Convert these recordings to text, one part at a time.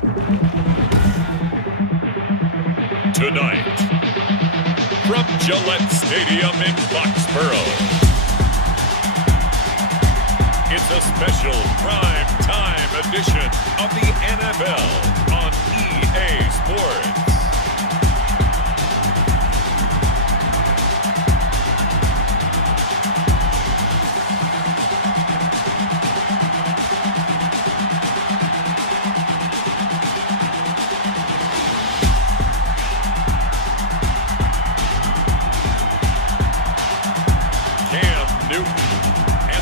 Tonight, from Gillette Stadium in Foxborough, it's a special prime time edition of the NFL on EA Sports.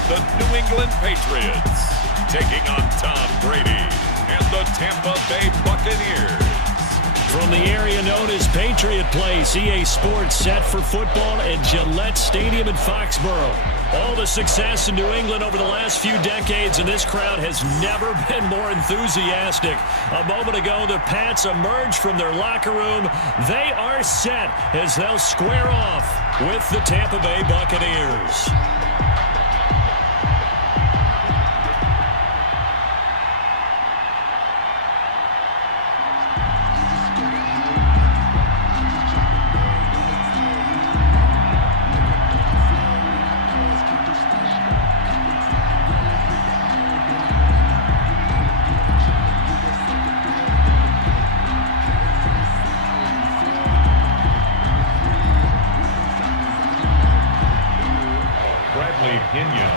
The New England Patriots taking on Tom Brady and the Tampa Bay Buccaneers. From the area known as Patriot Place, EA Sports set for football at Gillette Stadium in Foxborough. All the success in New England over the last few decades, and this crowd has never been more enthusiastic. A moment ago, the Pats emerged from their locker room. They are set as they'll square off with the Tampa Bay Buccaneers.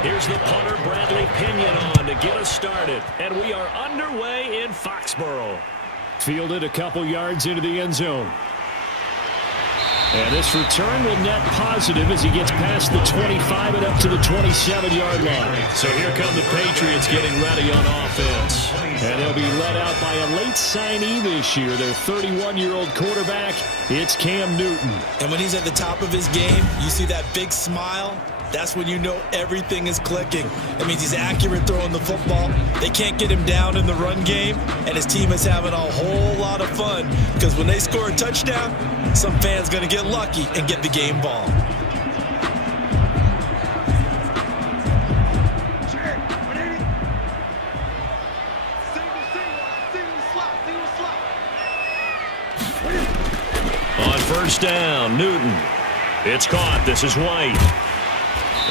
Here's the punter, Bradley Pinion, on to get us started. And we are underway in Foxborough. Fielded a couple yards into the end zone. And this return will net positive as he gets past the 25 and up to the 27-yard line. So here come the Patriots getting ready on offense. And they'll be led out by a late signee this year, their 31-year-old quarterback. It's Cam Newton. And when he's at the top of his game, you see that big smile. That's when you know everything is clicking. That means he's accurate throwing the football. They can't get him down in the run game, and his team is having a whole lot of fun because when they score a touchdown, some fan's going to get lucky and get the game ball. On first down, Newton. It's caught. This is White.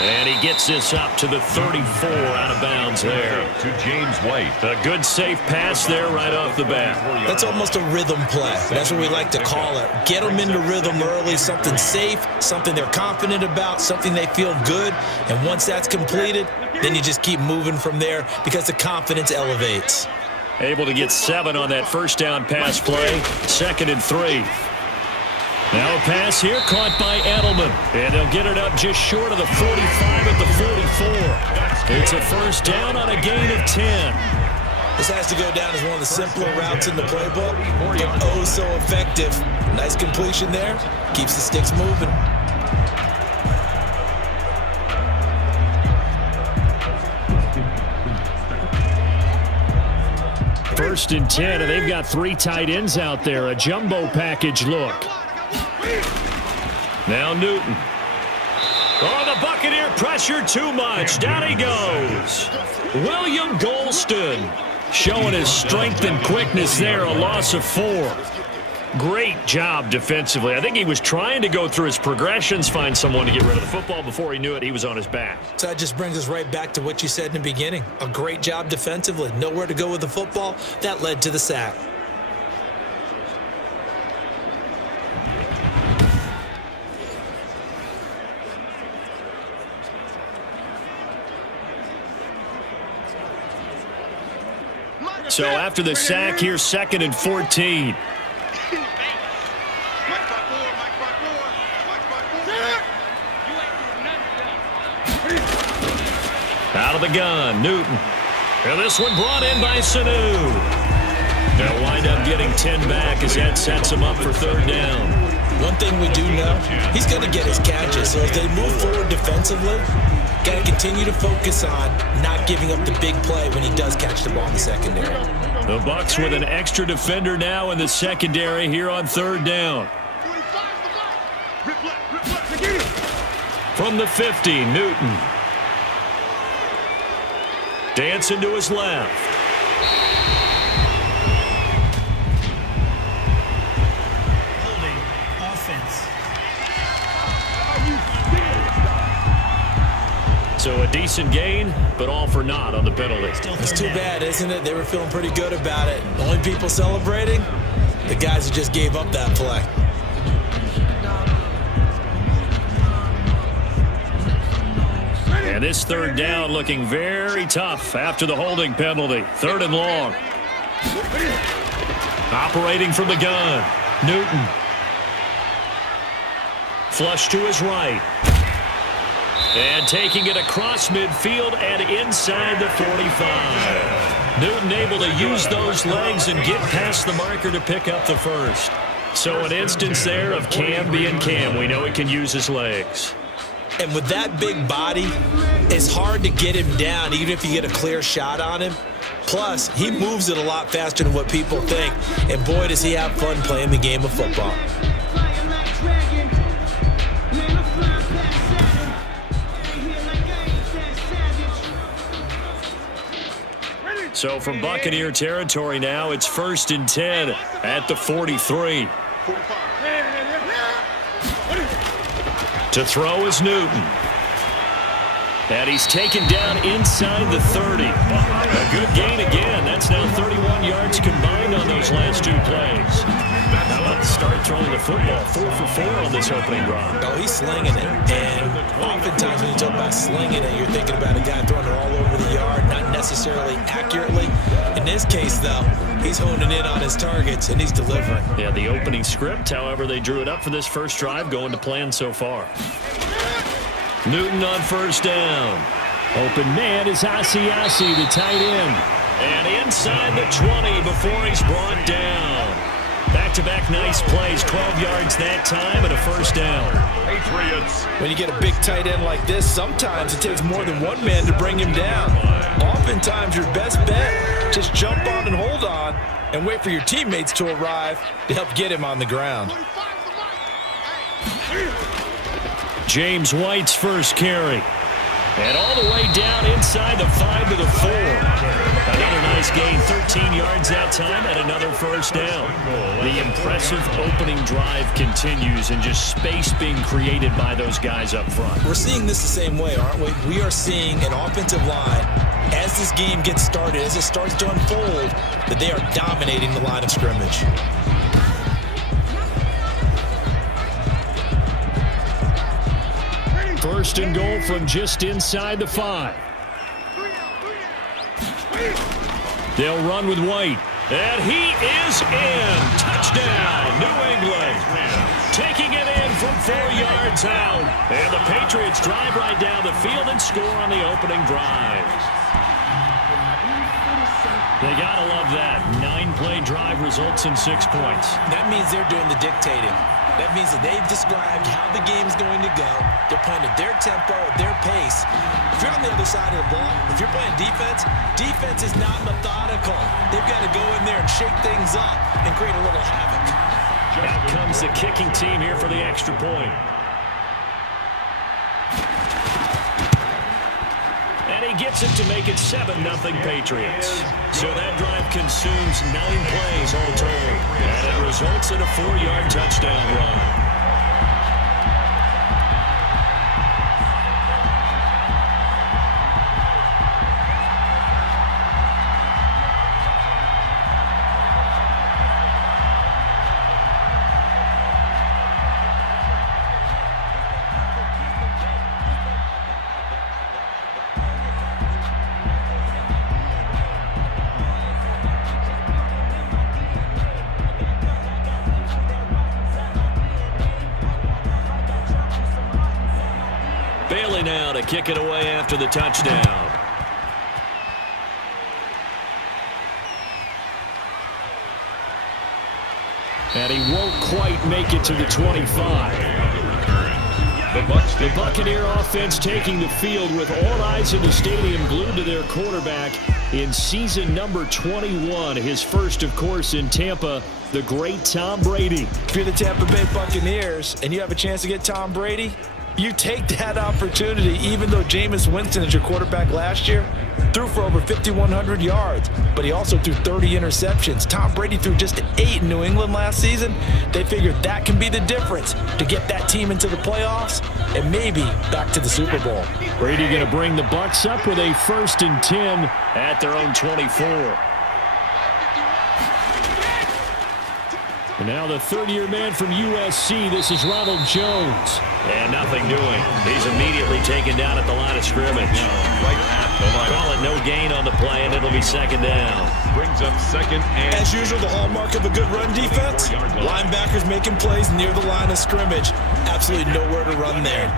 And he gets this up to the 34 out of bounds there. To James White. A good safe pass there right off the bat. That's almost a rhythm play. That's what we like to call it. Get them into rhythm early, something safe, something they're confident about, something they feel good. And once that's completed, then you just keep moving from there because the confidence elevates. Able to get 7 on that first down pass play. 2nd and 3. Now a pass here caught by Edelman. And they'll get it up just short of the 45 at the 44. It's a first down on a gain of 10. This has to go down as one of the simpler routes in the playbook, but oh so effective. Nice completion there. Keeps the sticks moving. First and 10, and they've got 3 tight ends out there. A jumbo package look. Now Newton. Oh, the Buccaneer pressure too much. Down he goes. William Golston showing his strength and quickness there. A loss of 4. Great job defensively. I think he was trying to go through his progressions, find someone to get rid of the football. Before he knew it, he was on his back. So that just brings us right back to what you said in the beginning. A great job defensively. Nowhere to go with the football. That led to the sack. So after the sack, here's 2nd and 14. Out of the gun, Newton. And this one brought in by Sanu. They'll wind up getting 10 back as that sets him up for 3rd down. One thing we do know, he's going to get his catches. So as they move forward defensively, got to continue to focus on not giving up the big play when he does catch the ball in the secondary. The Bucs with an extra defender now in the secondary here on 3rd down. From the 50, Newton. Dancing to his left. decent gain, but all for naught on the penalty. It's too bad, isn't it? They were feeling pretty good about it. The only people celebrating, the guys who just gave up that play. And this third down looking very tough after the holding penalty. 3rd and long. Operating from the gun, Newton. Flush to his right. And taking it across midfield and inside the 45. Newton able to use those legs and get past the marker to pick up the first. So an instance there of Cam being Cam. We know he can use his legs. And with that big body, it's hard to get him down, even if you get a clear shot on him. Plus, he moves it a lot faster than what people think. And boy, does he have fun playing the game of football. So from Buccaneer territory now, it's 1st and 10 at the 43. To throw is Newton. And he's taken down inside the 30. A good gain again. That's now 31 yards combined on those last 2 plays. How about start throwing the football? 4 for 4 on this opening drive. Oh, he's slinging it. And oftentimes when you talk about slinging it, you're thinking about a guy throwing it all over the yard, not necessarily accurately. In this case, though, he's honing in on his targets, and he's delivering. Yeah, the opening script, however, they drew it up for this first drive, going to plan so far. Newton on 1st down. Open man is Asiasi, the tight end. And inside the 20 before he's brought down. Back-to-back nice plays, 12 yards that time and a 1st down. Patriots. When you get a big tight end like this, sometimes it takes more than one man to bring him down. Oftentimes your best bet, just jump on and hold on and wait for your teammates to arrive to help get him on the ground. James White's first carry. And all the way down inside the 5 to the 4. Another nice gain, 13 yards that time, and another 1st down. The impressive opening drive continues, and just space being created by those guys up front. We're seeing this the same way, aren't we? We are seeing an offensive line, as this game gets started, as it starts to unfold, that they are dominating the line of scrimmage. First and goal from just inside the 5. They'll run with White. And he is in. Touchdown, New England. Taking it in from 4 yards out. And the Patriots drive right down the field and score on the opening drive. They gotta love that. 9-play drive results in 6 points. That means they're doing the dictating. That means that they've described how the game's going to go. They're playing at their tempo, at their pace. If you're on the other side of the ball, if you're playing defense, defense is not methodical. They've got to go in there and shake things up and create a little havoc. Out comes the kicking team here for the extra point. And he gets it to make it 7-0 Patriots. So that drive consumes 9 plays all told. And it results in a 4-yard touchdown run. Now to kick it away after the touchdown. And he won't quite make it to the 25. The Buccaneer offense taking the field with all eyes in the stadium glued to their quarterback in season number 21. His first, of course, in Tampa, the great Tom Brady. If you're the Tampa Bay Buccaneers and you have a chance to get Tom Brady, You take that opportunity, even though Jameis Winston is your quarterback last year, threw for over 5,100 yards, but he also threw 30 interceptions. Tom Brady threw just 8 in New England last season. They figured that can be the difference to get that team into the playoffs and maybe back to the Super Bowl. Brady going to bring the Bucs up with a 1st and 10 at their own 24. And now the third-year man from USC, this is Ronald Jones. And nothing doing. He's immediately taken down at the line of scrimmage. Right at the line. Call it no gain on the play, and it'll be 2nd down. Brings up 2nd and... As usual, the hallmark of a good run defense, linebackers making plays near the line of scrimmage. Absolutely nowhere to run there.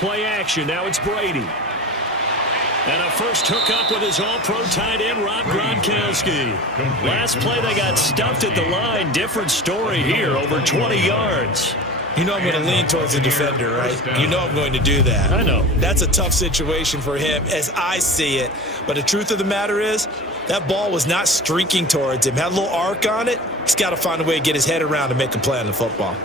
Play action. Now it's Brady. And a first hookup with his all-pro tight end, Rob Gronkowski. Last play, they got stuffed at the line. Different story here, over 20 yards. You know I'm going to lean towards the defender, right? You know I'm going to do that. I know. That's a tough situation for him as I see it. But the truth of the matter is, that ball was not streaking towards him. Had a little arc on it. He's got to find a way to get his head around and make a play on the football.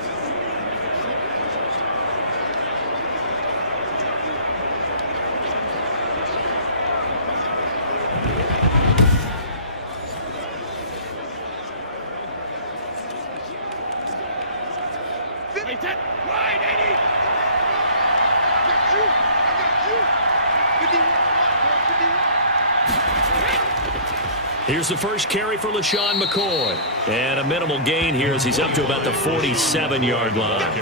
Here's the first carry for LaShawn McCoy. And a minimal gain here as he's up to about the 47-yard line.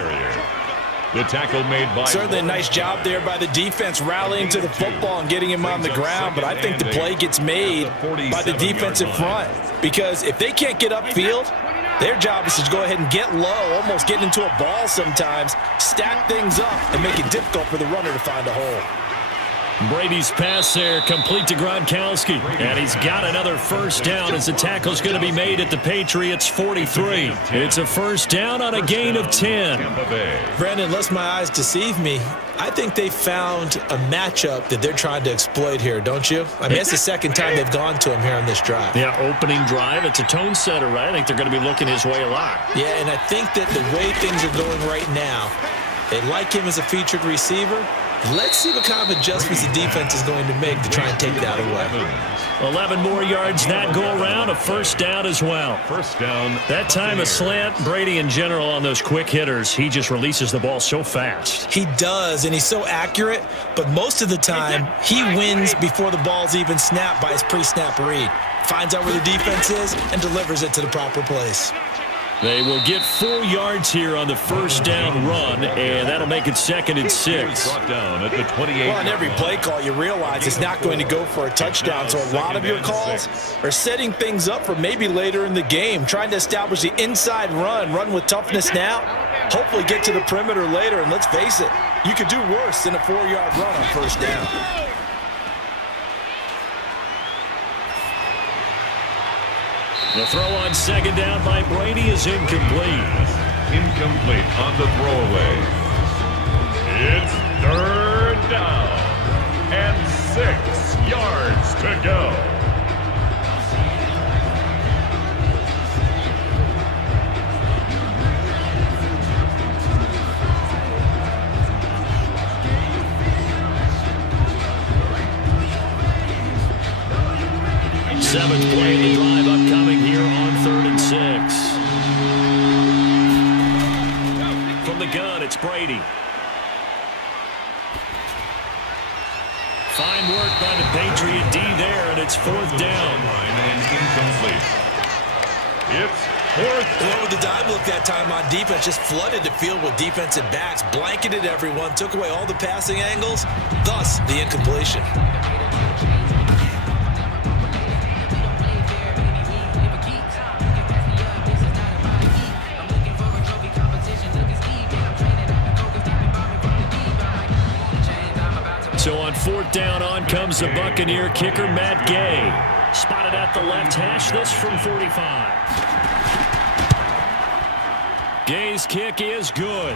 The tackle made by... Certainly a nice job there by the defense rallying to the football and getting him on the ground, but I think the play gets made by the defensive front because if they can't get upfield, their job is to go ahead and get low, almost get into a ball sometimes, stack things up, and make it difficult for the runner to find a hole. Brady's pass there complete to Gronkowski. And he's got another first down as the tackle's going to be made at the Patriots 43. It's a 1st down on a gain of 10. Brandon, unless my eyes deceive me, I think they found a matchup that they're trying to exploit here, don't you? I mean, it's the 2nd time they've gone to him here on this drive. Yeah, opening drive. It's a tone setter, right? I think they're going to be looking his way a lot. Yeah, and I think that the way things are going right now, they like him as a featured receiver. Let's see what kind of adjustments the defense is going to make to try and take that away. 11 more yards that go around, a 1st down as well. First down. That time a slant. Brady in general on those quick hitters, he just releases the ball so fast. He does, and he's so accurate, but most of the time he wins before the ball's even snapped by his pre-snap read. Finds out where the defense is and delivers it to the proper place. They will get 4 yards here on the 1st down run, and that'll make it 2nd and 6. Brought down at the 28. Well, on every play call, you realize it's not going to go for a touchdown, so a lot of your calls are setting things up for maybe later in the game, trying to establish the inside run with toughness now, hopefully get to the perimeter later, and let's face it, you could do worse than a 4-yard run on 1st down. The throw on 2nd down by Brady is incomplete. Incomplete on the throwaway. It's 3rd down and 6 yards to go. Seventh play of the drive upcoming here on 3rd and 6. From the gun, it's Brady. Fine work by the Patriot D there, and it's 4th down. And incomplete. It's 4th down. With the dive look that time on defense, just flooded the field with defensive backs, blanketed everyone, took away all the passing angles, thus the incompletion. So on 4th down, on comes the Buccaneer kicker, Matt Gay. Spotted at the left hash, this from 45. Gay's kick is good.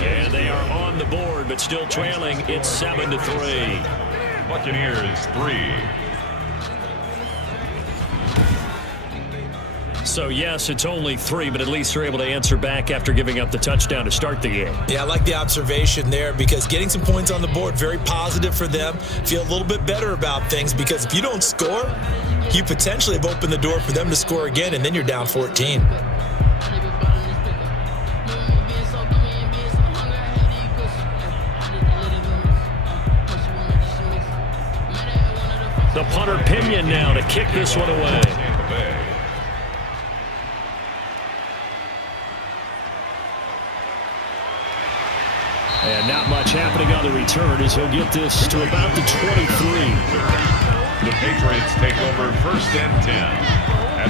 And they are on the board, but still trailing. It's 7-3. Buccaneers 3. So, yes, it's only 3, but at least they're able to answer back after giving up the touchdown to start the game. Yeah, I like the observation there because getting some points on the board, very positive for them. Feel a little bit better about things because if you don't score, you potentially have opened the door for them to score again, and then you're down 14. The punter Pinion now to kick this one away. And not much happening on the return as he'll get this to about the 23. The Patriots take over 1st and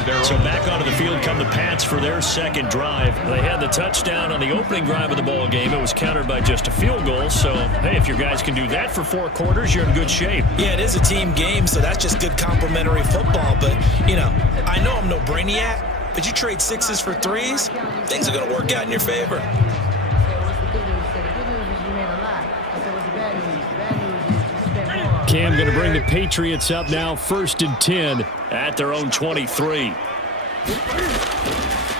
10. So back onto the field come the Pats for their second drive. They had the touchdown on the opening drive of the ball game. It was countered by just a field goal. So, hey, if your guys can do that for 4 quarters, you're in good shape. Yeah, it is a team game, so that's just good complimentary football. But, you know, I know I'm no brainiac, but you trade 6s for 3s, things are going to work out in your favor. Cam going to bring the Patriots up now 1st and 10 at their own 23.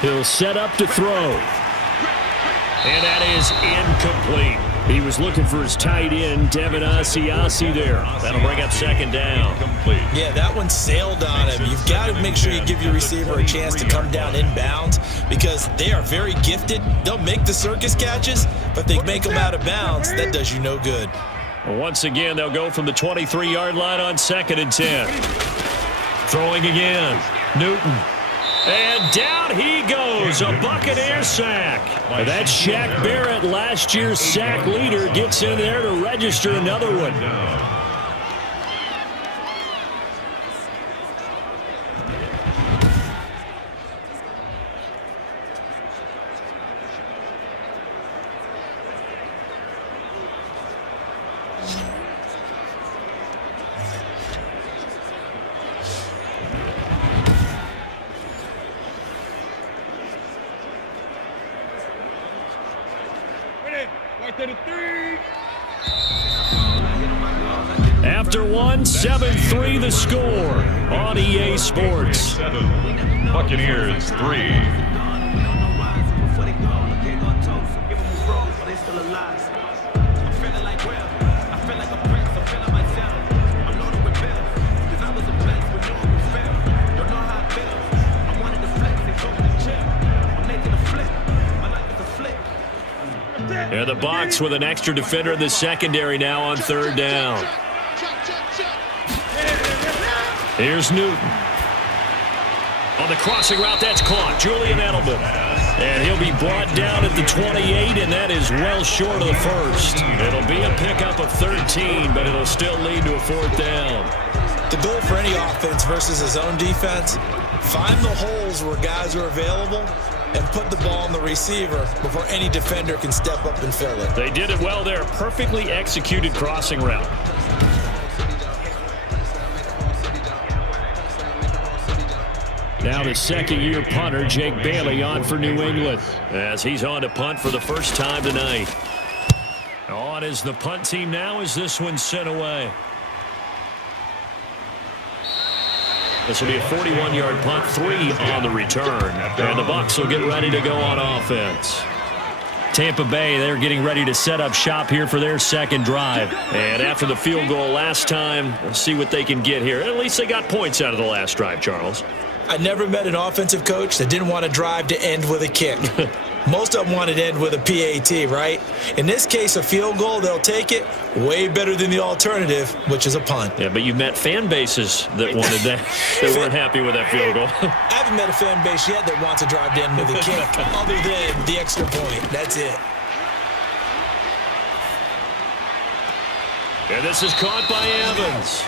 He'll set up to throw. And that is incomplete. He was looking for his tight end, Devin Asiasi there. That'll bring up 2nd down. Yeah, that one sailed on him. You've got to make sure you give your receiver a chance to come down inbounds because they are very gifted. They'll make the circus catches, but they make them out of bounds. That does you no good. Once again, they'll go from the 23-yard line on 2nd and 10. Throwing again. Newton. And down he goes. A Buccaneer sack. That's Shaq Barrett, last year's sack leader, gets in there to register another one. After 1, 7-3 the score on EA Sports. 7, Buccaneers 3. And the Bucs with an extra defender in the secondary now on 3rd down. Here's Newton. On the crossing route, that's caught. Julian Edelman. And he'll be brought down at the 28, and that is well short of the 1st. It'll be a pickup of 13, but it'll still lead to a 4th down. The goal for any offense versus his own defense, find the holes where guys are available and put the ball on the receiver before any defender can step up and fill it. They did it well there. Perfectly executed crossing route. Now the 2nd-year punter, Jake Bailey, on for New England as he's on to punt for the first time tonight. On is the punt team now as this one's sent away. This will be a 41-yard punt, 3 on the return. And the Bucs will get ready to go on offense. Tampa Bay, they're getting ready to set up shop here for their 2nd drive. And after the field goal last time, we'll see what they can get here. At least they got points out of the last drive, Charles. I never met an offensive coach that didn't want a drive to end with a kick. Most of them wanted to end with a PAT, right? In this case, a field goal, they'll take it. Way better than the alternative, which is a punt. Yeah, but you've met fan bases that wanted that, that weren't happy with that field goal. I haven't met a fan base yet that wants a drive to end with a kick, other than the extra point. That's it. And this is caught by Evans.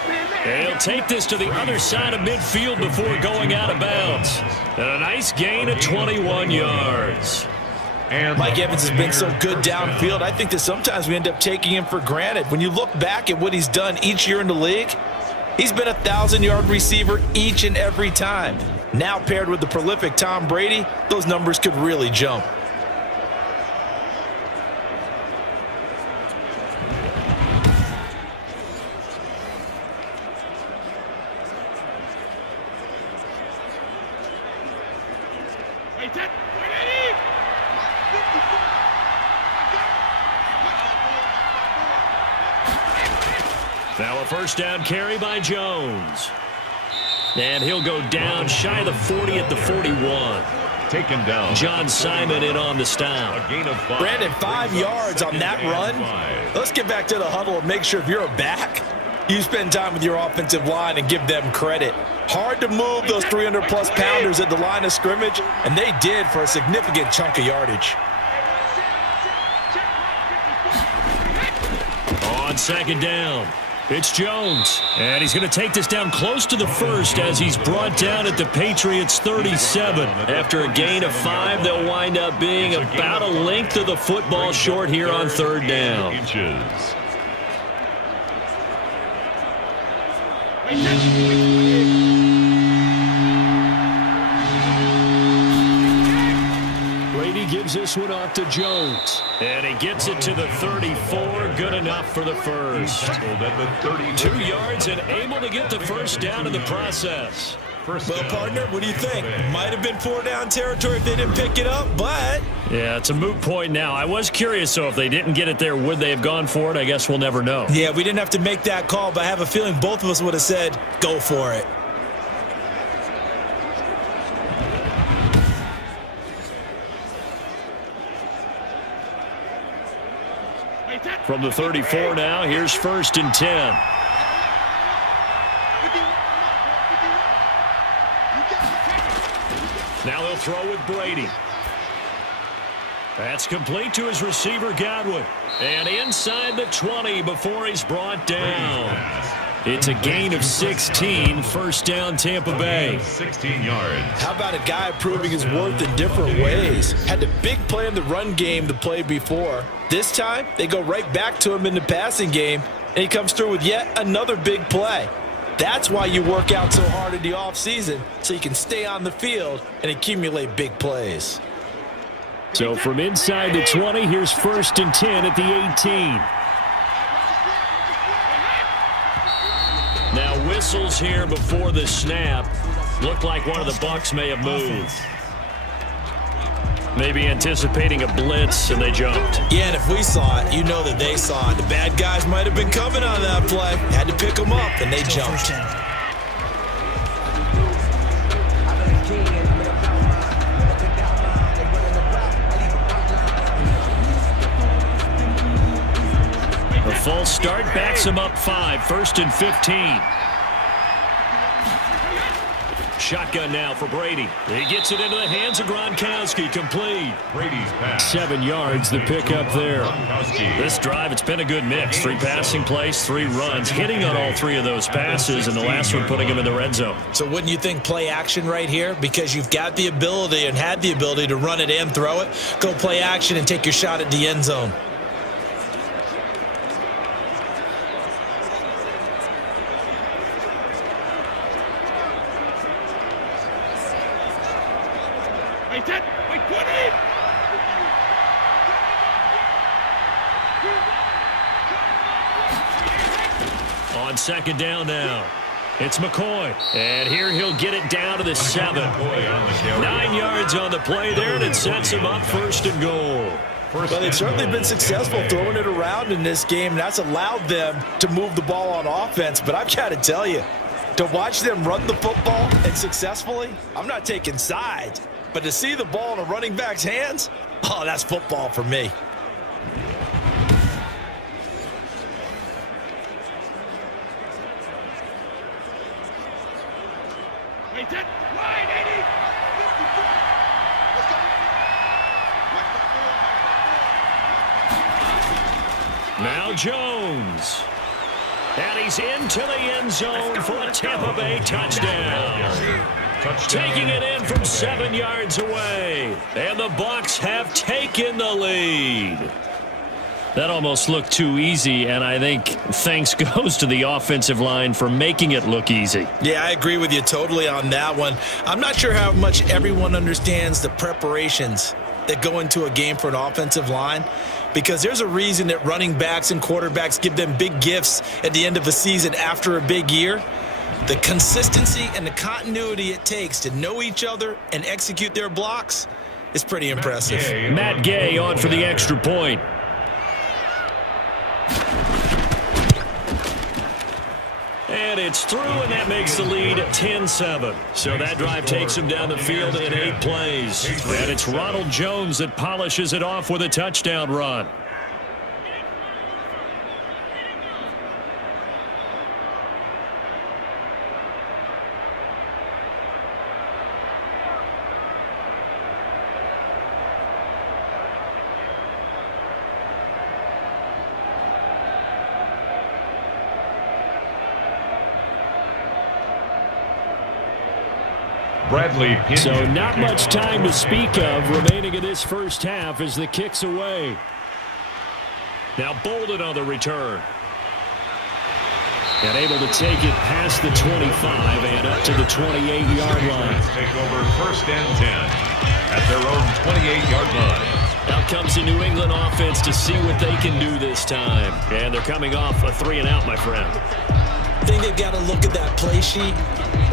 And he'll take this to the other side of midfield before going out of bounds. And a nice gain of 21 yards. And Mike Evans has been so good downfield, I think that sometimes we end up taking him for granted. When you look back at what he's done each year in the league, he's been a 1,000-yard receiver each and every time. Now paired with the prolific Tom Brady, those numbers could really jump. Now a first down carry by Jones. And he'll go down shy of the 40 at the 41. Taken down. John Simon in on the stop. A gain of 5. Brandon, 5 yards on that run. Let's get back to the huddle and make sure if you're a back, you spend time with your offensive line and give them credit. Hard to move those 300-plus pounders at the line of scrimmage, and they did for a significant chunk of yardage. On second down, it's Jones. And he's going to take this down close to the first as he's brought down at the Patriots 37. After a gain of 5, they'll wind up being about a length of the football short here on third down. Brady gives this one off to Jones. And he gets it to the 34. Good enough for the first. 2 yards and able to get the first down in the process. Well, partner, what do you think? Might have been 4-down territory if they didn't pick it up, but... Yeah, it's a moot point now. I was curious, so if they didn't get it there, would they have gone for it? I guess we'll never know. Yeah, we didn't have to make that call, but I have a feeling both of us would have said, go for it. From the 34 now, here's 1st and 10. Now they'll throw with Brady. That's complete to his receiver, Godwin. And inside the 20 before he's brought down. It's a gain of 16, first down Tampa Bay. 16 yards. How about a guy proving his worth in different ways? Had the big play in the run game the play before. This time, they go right back to him in the passing game, and he comes through with yet another big play. That's why you work out so hard in the offseason, so you can stay on the field and accumulate big plays. So from inside the 20, here's 1st and 10 at the 18. Now whistles here before the snap. Looked like one of the Bucs may have moved. Maybe anticipating a blitz, and they jumped. Yeah, and if we saw it, you know that they saw it. The bad guys might have been coming on that play. Had to pick them up, and they jumped. A false start backs him up 5, 1st and 15. Shotgun now for Brady. He gets it into the hands of Gronkowski. Complete. Brady's pass. 7 yards the pickup there. This drive, it's been a good mix. 3 passing plays, 3 runs. Hitting on all 3 of those passes, and the last one putting him in the red zone. So wouldn't you think play action right here? Because you've got the ability and had the ability to run it and throw it. Go play action and take your shot at the end zone. On second down now, it's McCoy. And here he'll get it down to the 7. 9 yards on the play there, and it sets him up 1st and goal. Well, they've certainly been successful throwing it around in this game. That's allowed them to move the ball on offense. But I've got to tell you, to watch them run the football and successfully, I'm not taking sides. But to see the ball in a running back's hands, oh, that's football for me. Now Jones. And he's into the end zone for a Tampa Bay touchdown. Taking it in from 7 yards away. And the Bucs have taken the lead. That almost looked too easy, and I think thanks goes to the offensive line for making it look easy. Yeah, I agree with you totally on that one. I'm not sure how much everyone understands the preparations that go into a game for an offensive line, because there's a reason that running backs and quarterbacks give them big gifts at the end of the season after a big year. The consistency and the continuity it takes to know each other and execute their blocks is pretty impressive. Matt Gay on for the extra point. And it's through, and that makes the lead 10-7. So that drive takes him down the field in 8 plays. And it's Ronald Jones that polishes it off with a touchdown run. So not much time to speak of remaining in this first half as the kick's away. Now Bolden on the return. And able to take it past the 25 and up to the 28-yard line. Take over 1st and 10 at their own 28-yard line. Out comes the New England offense to see what they can do this time. And they're coming off a 3-and-out, my friend. I think they've got to look at that play sheet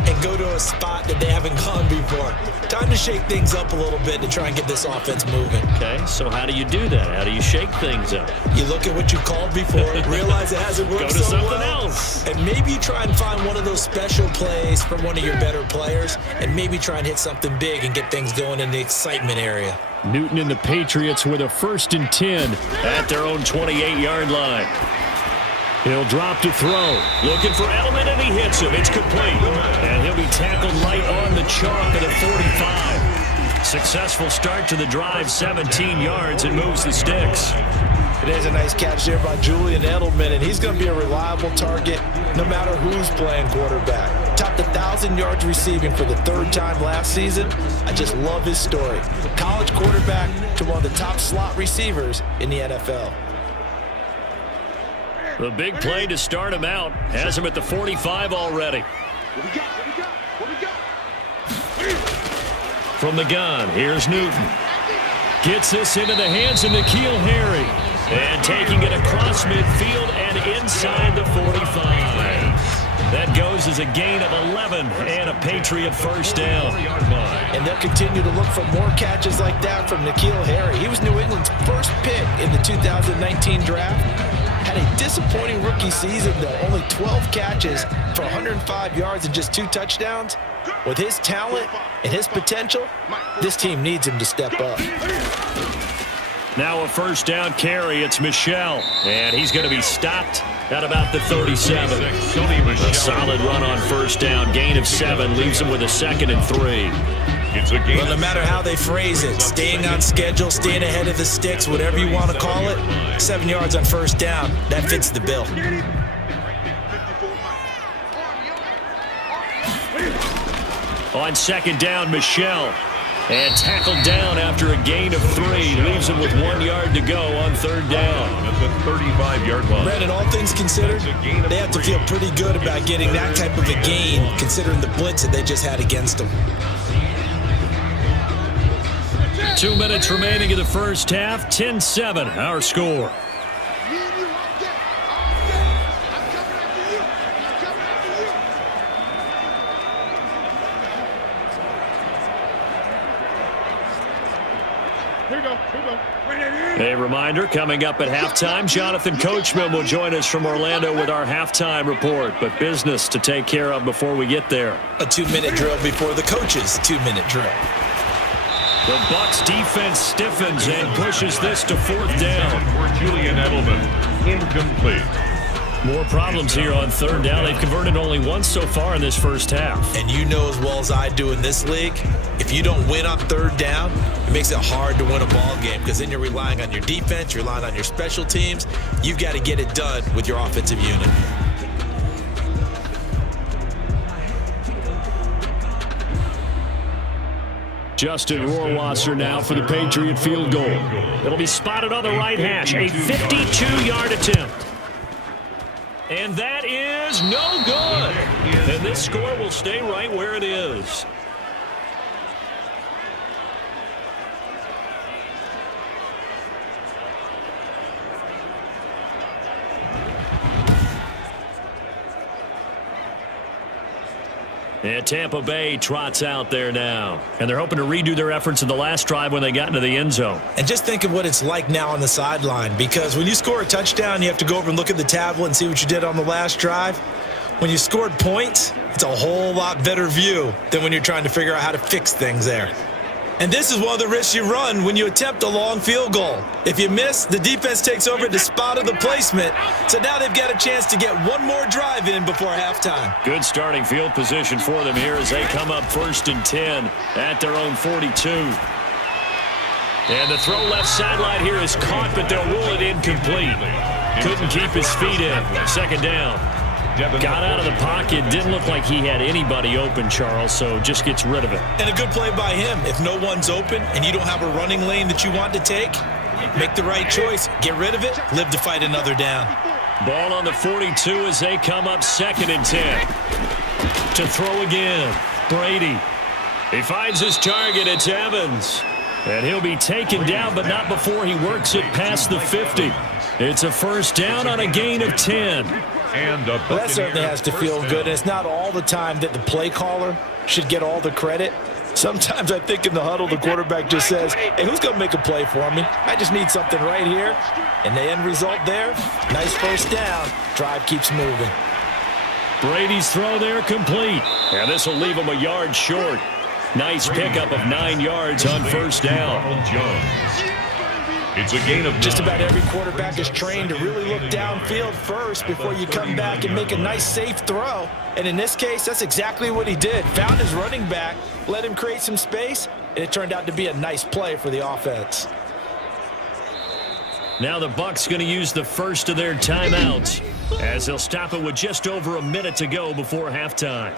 and go to a spot that they haven't gone before. Time to shake things up a little bit to try and get this offense moving. Okay, so how do you do that? How do you shake things up? You look at what you called before, realize it hasn't worked so so something well, else. and maybe you try and find one of those special plays from one of your better players, and maybe try and hit something big and get things going in the excitement area. Newton and the Patriots with a 1st and 10 at their own 28-yard line. He'll drop to throw. Looking for Edelman, and he hits him. It's complete. And he'll be tackled right on the chalk at the 45. Successful start to the drive, 17 yards, and moves the sticks. It is a nice catch there by Julian Edelman, and he's going to be a reliable target no matter who's playing quarterback. Topped 1,000 yards receiving for the 3rd time last season. I just love his story. College quarterback to one of the top slot receivers in the NFL. The big play to start him out has him at the 45 already. From the gun, here's Newton. Gets this into the hands of N'Keal Harry. And taking it across midfield and inside the 45. That goes as a gain of 11 and a Patriot 1st down. And they'll continue to look for more catches like that from N'Keal Harry. He was New England's first pick in the 2019 draft. Had a disappointing rookie season, though. Only 12 catches for 105 yards and just 2 touchdowns. With his talent and his potential, this team needs him to step up. Now a 1st down carry. It's Michel. And he's going to be stopped at about the 37. A solid run on 1st down. Gain of 7 leaves him with a 2nd and 3. Well, no matter how they phrase it, staying on schedule, staying ahead of the sticks, whatever you want to call it, 7 yards on 1st down, that fits the bill. On 2nd down, Michel. And tackled down after a gain of 3. Leaves him with 1 yard to go on 3rd down. At the 35-yard line. Brandon, all things considered, they have to feel pretty good about getting that type of a gain, considering the blitz that they just had against them. 2 minutes remaining in the first half. 10-7, our score. A reminder, coming up at halftime, Jonathan Coachman will join us from Orlando with our halftime report, but business to take care of before we get there. A 2-minute drill before the coach's 2-minute drill. The Bucs defense stiffens and pushes this to 4th down. For Julian Edelman, incomplete. More problems here on 3rd down. They've converted only once so far in this first half. And you know as well as I do in this league, if you don't win on 3rd down, it makes it hard to win a ball game because then you're relying on your defense, you're relying on your special teams. You've got to get it done with your offensive unit. Justin Rohrwasser now for the Patriot field goal. It'll be spotted on the right hash. A 52-yard attempt. And that is no good. And this score will stay right where it is. And Tampa Bay trots out there now. And they're hoping to redo their efforts in the last drive when they got into the end zone. And just think of what it's like now on the sideline, because when you score a touchdown, you have to go over and look at the tablet and see what you did on the last drive. When you scored points, it's a whole lot better view than when you're trying to figure out how to fix things there. And this is one of the risks you run when you attempt a long field goal. If you miss, the defense takes over the spot of the placement. So now they've got a chance to get one more drive in before halftime. Good starting field position for them here as they come up 1st and 10 at their own 42. And the throw left sideline here is caught, but they'll rule it incomplete. Couldn't keep his feet in. 2nd down. Got out of the pocket. Didn't look like he had anybody open, Charles, so just gets rid of it. And a good play by him. If no one's open and you don't have a running lane that you want to take, make the right choice. Get rid of it. Live to fight another down. Ball on the 42 as they come up 2nd and 10. To throw again. Brady. He finds his target. It's Evans. And he'll be taken down, but not before he works it past the 50. It's a 1st down on a gain of 10. Well, that certainly has to feel good, and it's not all the time that the play caller should get all the credit. Sometimes I think in the huddle, the quarterback just says, hey, who's going to make a play for me? I just need something right here. And the end result there, nice 1st down. Drive keeps moving. Brady's throw there complete. And this will leave him a yard short. Nice pickup of 9 yards on 1st down. It's a gain of 9. Just about every quarterback is trained to really look downfield first before you come back and make a nice, safe throw. And in this case, that's exactly what he did. Found his running back, let him create some space, and it turned out to be a nice play for the offense. Now the Bucs going to use the first of their timeouts as they'll stop it with just over a minute to go before halftime.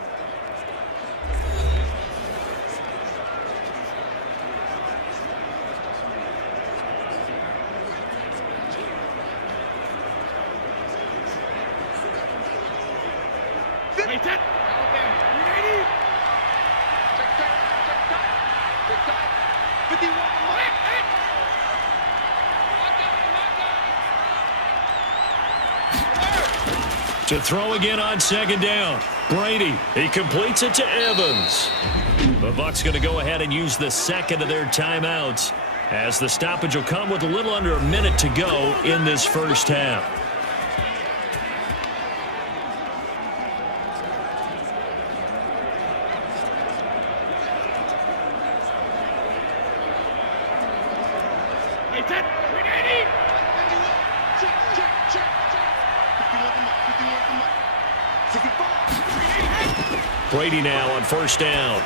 To throw again on 2nd down. Brady, he completes it to Evans. The Bucs going to go ahead and use the 2nd of their timeouts as the stoppage will come with a little under a minute to go in this 1st half. Brady now on 1st down.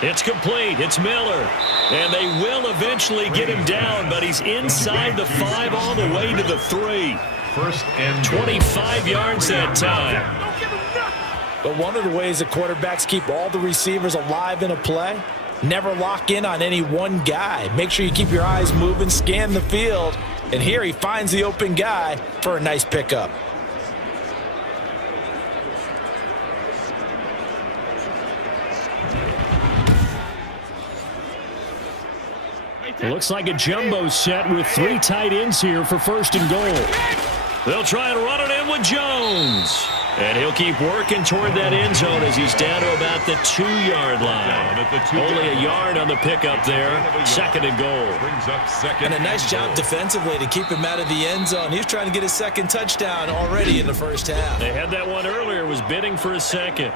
It's complete. It's Miller. And they will eventually get him down, but he's inside the 5 all the way to the 3. 1st and 25 yards that time. But one of the ways that quarterbacks keep all the receivers alive in a play, never lock in on any one guy. Make sure you keep your eyes moving, scan the field. And here he finds the open guy for a nice pickup. It looks like a jumbo set with 3 tight ends here for 1st and goal. They'll try and run it in with Jones. And he'll keep working toward that end zone as he's down to about the 2-yard line. Only a yard on the pickup there. 2nd and goal. And a nice job defensively to keep him out of the end zone. He was trying to get his 2nd touchdown already in the 1st half. They had that one earlier, was bidding for a 2nd.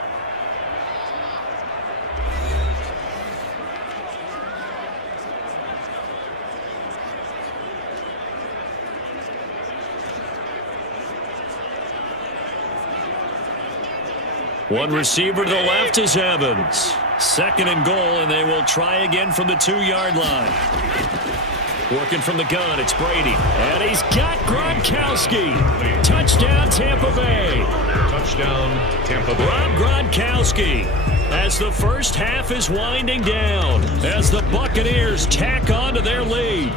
One receiver to the left is Evans. 2nd and goal, and they will try again from the 2-yard line. Working from the gun, it's Brady. And he's got Gronkowski. Touchdown, Tampa Bay. Touchdown, Tampa Bay. Rob Gronkowski as the 1st half is winding down as the Buccaneers tack on to their lead.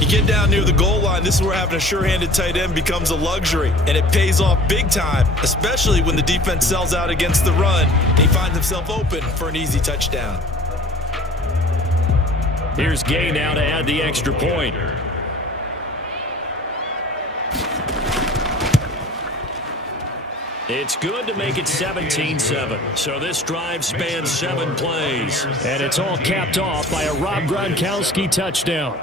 You get down near the goal line, this is where having a sure-handed tight end becomes a luxury, and it pays off big time, especially when the defense sells out against the run, and he finds himself open for an easy touchdown. Here's Gay now to add the extra point. It's good to make it 17-7. So this drive spans 7 plays. And it's all capped off by a Rob Gronkowski touchdown.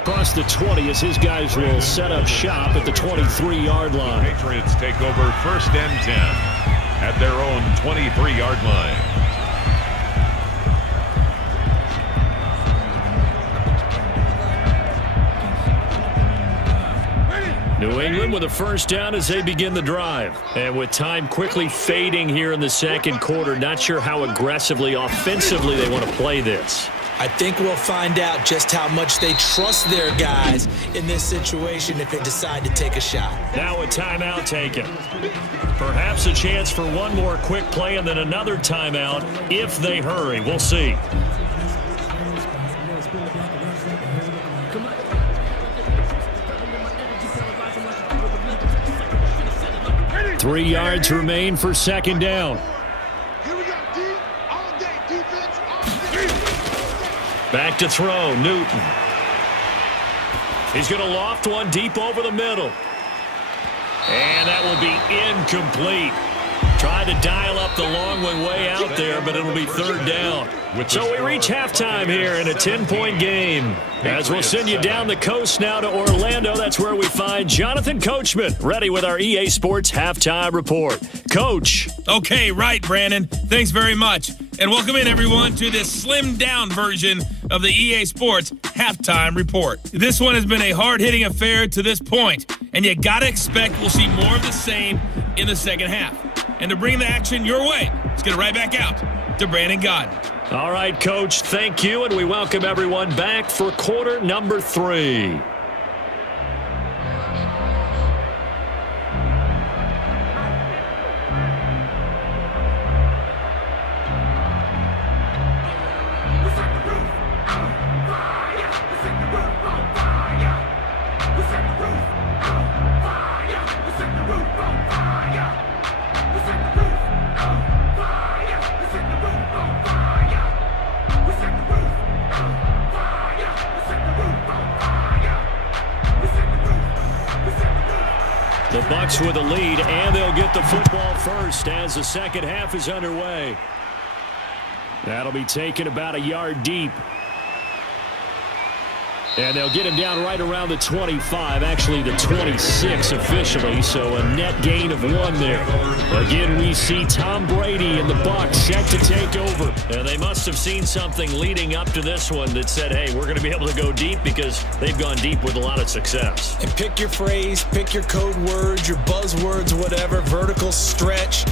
Across the 20 as his guys will set up shop at the 23-yard line. The Patriots take over 1st and 10 at their own 23-yard line. New England with a 1st down as they begin the drive. And with time quickly fading here in the 2nd quarter, not sure how aggressively, offensively they want to play this. I think we'll find out just how much they trust their guys in this situation if they decide to take a shot. Now a timeout taken. Perhaps a chance for one more quick play and then another timeout if they hurry. We'll see. Three yards remain for 2nd down. Back to throw, Newton. He's going to loft one deep over the middle. And that will be incomplete. Tried to dial up the long one way out there, but it'll be 3rd down. So we reach halftime here in a 10-point game. As we'll send you down the coast now to Orlando, that's where we find Jonathan Coachman, ready with our EA Sports Halftime Report. Coach. Okay, right, Brandon. Thanks very much. And welcome in, everyone, to this slimmed-down version of the EA Sports Halftime Report. This one has been a hard-hitting affair to this point, and you got to expect we'll see more of the same in the 2nd half. And to bring the action your way, let's get it right back out to Brandon Godden. All right, Coach, thank you, and we welcome everyone back for quarter number 3. The Bucs with a lead, and they'll get the football first as the 2nd half is underway. That'll be taken about a yard deep. And they'll get him down right around the 25, actually the 26 officially, so a net gain of 1 there. Again, we see Tom Brady and the Bucs set to take over. And they must have seen something leading up to this one that said, hey, we're going to be able to go deep because they've gone deep with a lot of success. And pick your phrase, pick your code words, your buzzwords, whatever, vertical stretch,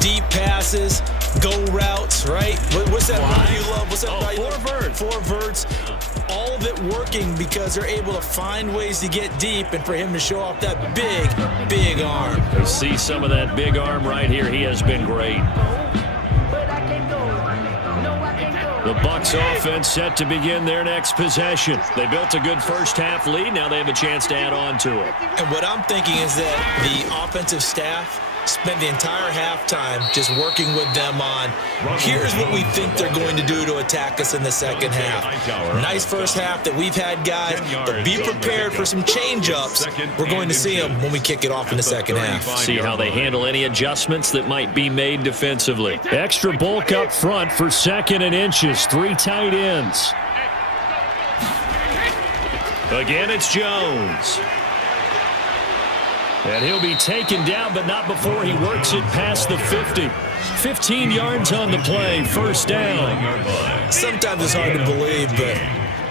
deep passes, go routes, right? What's that run you love? What's that run you love? 4 verts. 4 verts. All of it working because they're able to find ways to get deep and for him to show off that big, big arm. We see some of that big arm right here. He has been great. The Bucs offense set to begin their next possession. They built a good 1st half lead. Now they have a chance to add on to it. And what I'm thinking is that the offensive staff spent the entire halftime just working with them on, here's what we think they're going to do to attack us in the 2nd half. Nice 1st half that we've had, guys, but be prepared for some change-ups. We're going to see them when we kick it off in the 2nd half. See how they handle any adjustments that might be made defensively. Extra bulk up front for 2nd and inches. 3 tight ends. Again, it's Jones. And he'll be taken down, but not before he works it past the 50. 15 yards on the play, 1st down. Sometimes it's hard to believe, but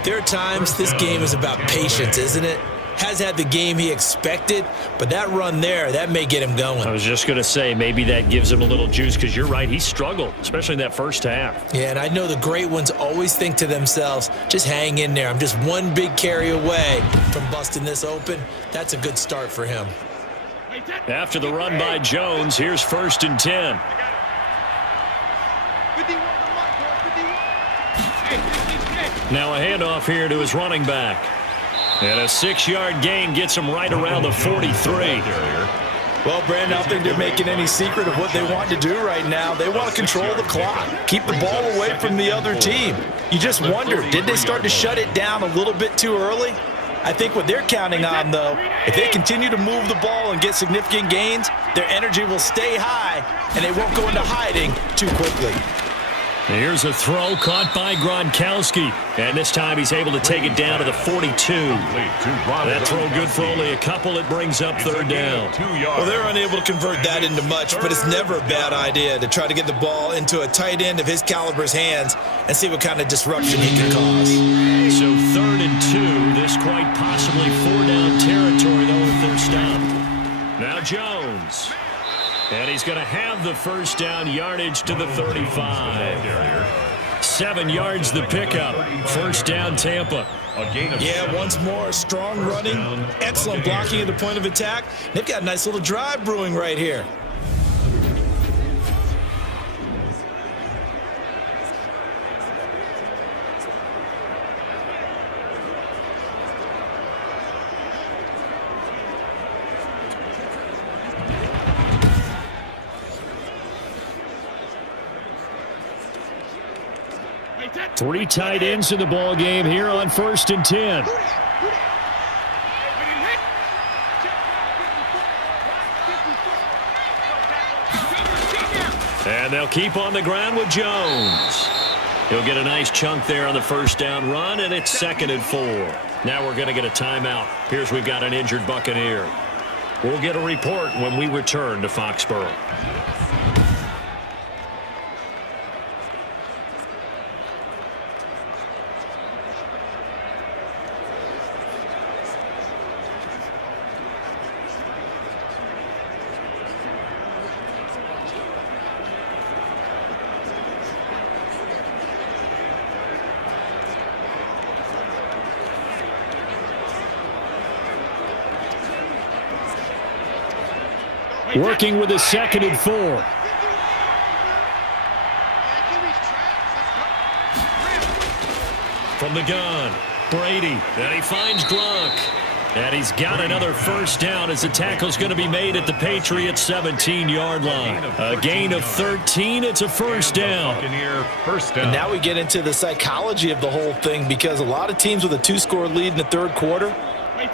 there are times this game is about patience, isn't it? Has had the game he expected, but that run there, that may get him going. I was just going to say, maybe that gives him a little juice, because you're right, he struggled, especially in that 1st half. Yeah, and I know the great ones always think to themselves, just hang in there. I'm just one big carry away from busting this open. That's a good start for him. After the run by Jones, here's 1st and 10. Now a handoff here to his running back. And a 6-yard gain gets him right around the 43. Well, Brandon, I don't think they're making any secret of what they want to do right now. They want to control the clock, keep the ball away from the other team. You just wonder, did they start to shut it down a little bit too early? I think what they're counting on, though, if they continue to move the ball and get significant gains, their energy will stay high, and they won't go into hiding too quickly. Here's a throw caught by Gronkowski. And this time he's able to take it down to the 42. That throw good for only a couple. It brings up third down. Well, they're unable to convert that into much, but it's never a bad idea to try to get the ball into a tight end of his caliber's hands and see what kind of disruption he can cause. So 3rd and 2. This quite possibly 4-down territory, though, if they're stopped. Now Jones. And he's going to have the first down, yardage to the 35. 7 yards the pickup. First down, Tampa. Yeah, once more, strong running, excellent blocking at the point of attack. They've got a nice little drive brewing right here. Three tight ends in the ball game here on 1st and 10. And they'll keep on the ground with Jones. He'll get a nice chunk there on the first down run, and it's 2nd and 4. Now we're going to get a timeout. Here's we've got an injured Buccaneer. We'll get a report when we return to Foxborough. Working with a 2nd and 4. From the gun, Brady. And he finds Gronk. And he's got another first down as the tackle's going to be made at the Patriots' 17-yard line. A gain of 13. It's a first down. And now we get into the psychology of the whole thing, because a lot of teams with a 2-score lead in the 3rd quarter,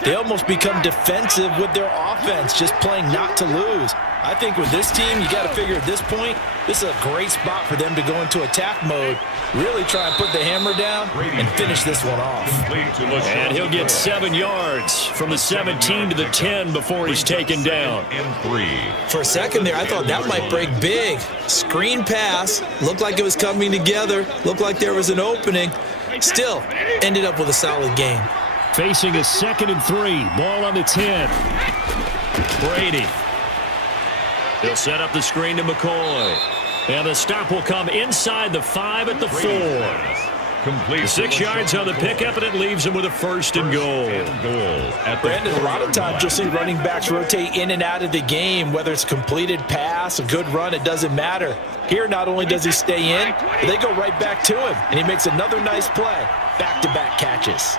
they almost become defensive with their offense, just playing not to lose. I think with this team, you got to figure at this point, this is a great spot for them to go into attack mode, really try and put the hammer down and finish this one off. And he'll get 7 yards from the 17 to the 10 before he's taken down. For a second there, I thought that might break big. Screen pass, looked like it was coming together, looked like there was an opening. Still, ended up with a solid game. Facing a 2nd and 3, ball on the 10. Brady. He'll set up the screen to McCoy. And the stop will come inside the 5 at the 4. 6 yards on the pickup, and it leaves him with a 1st and goal. Brandon, a lot of times you'll see running backs rotate in and out of the game, whether it's a completed pass, a good run, it doesn't matter. Here, not only does he stay in, but they go right back to him, and he makes another nice play. Back-to-back catches.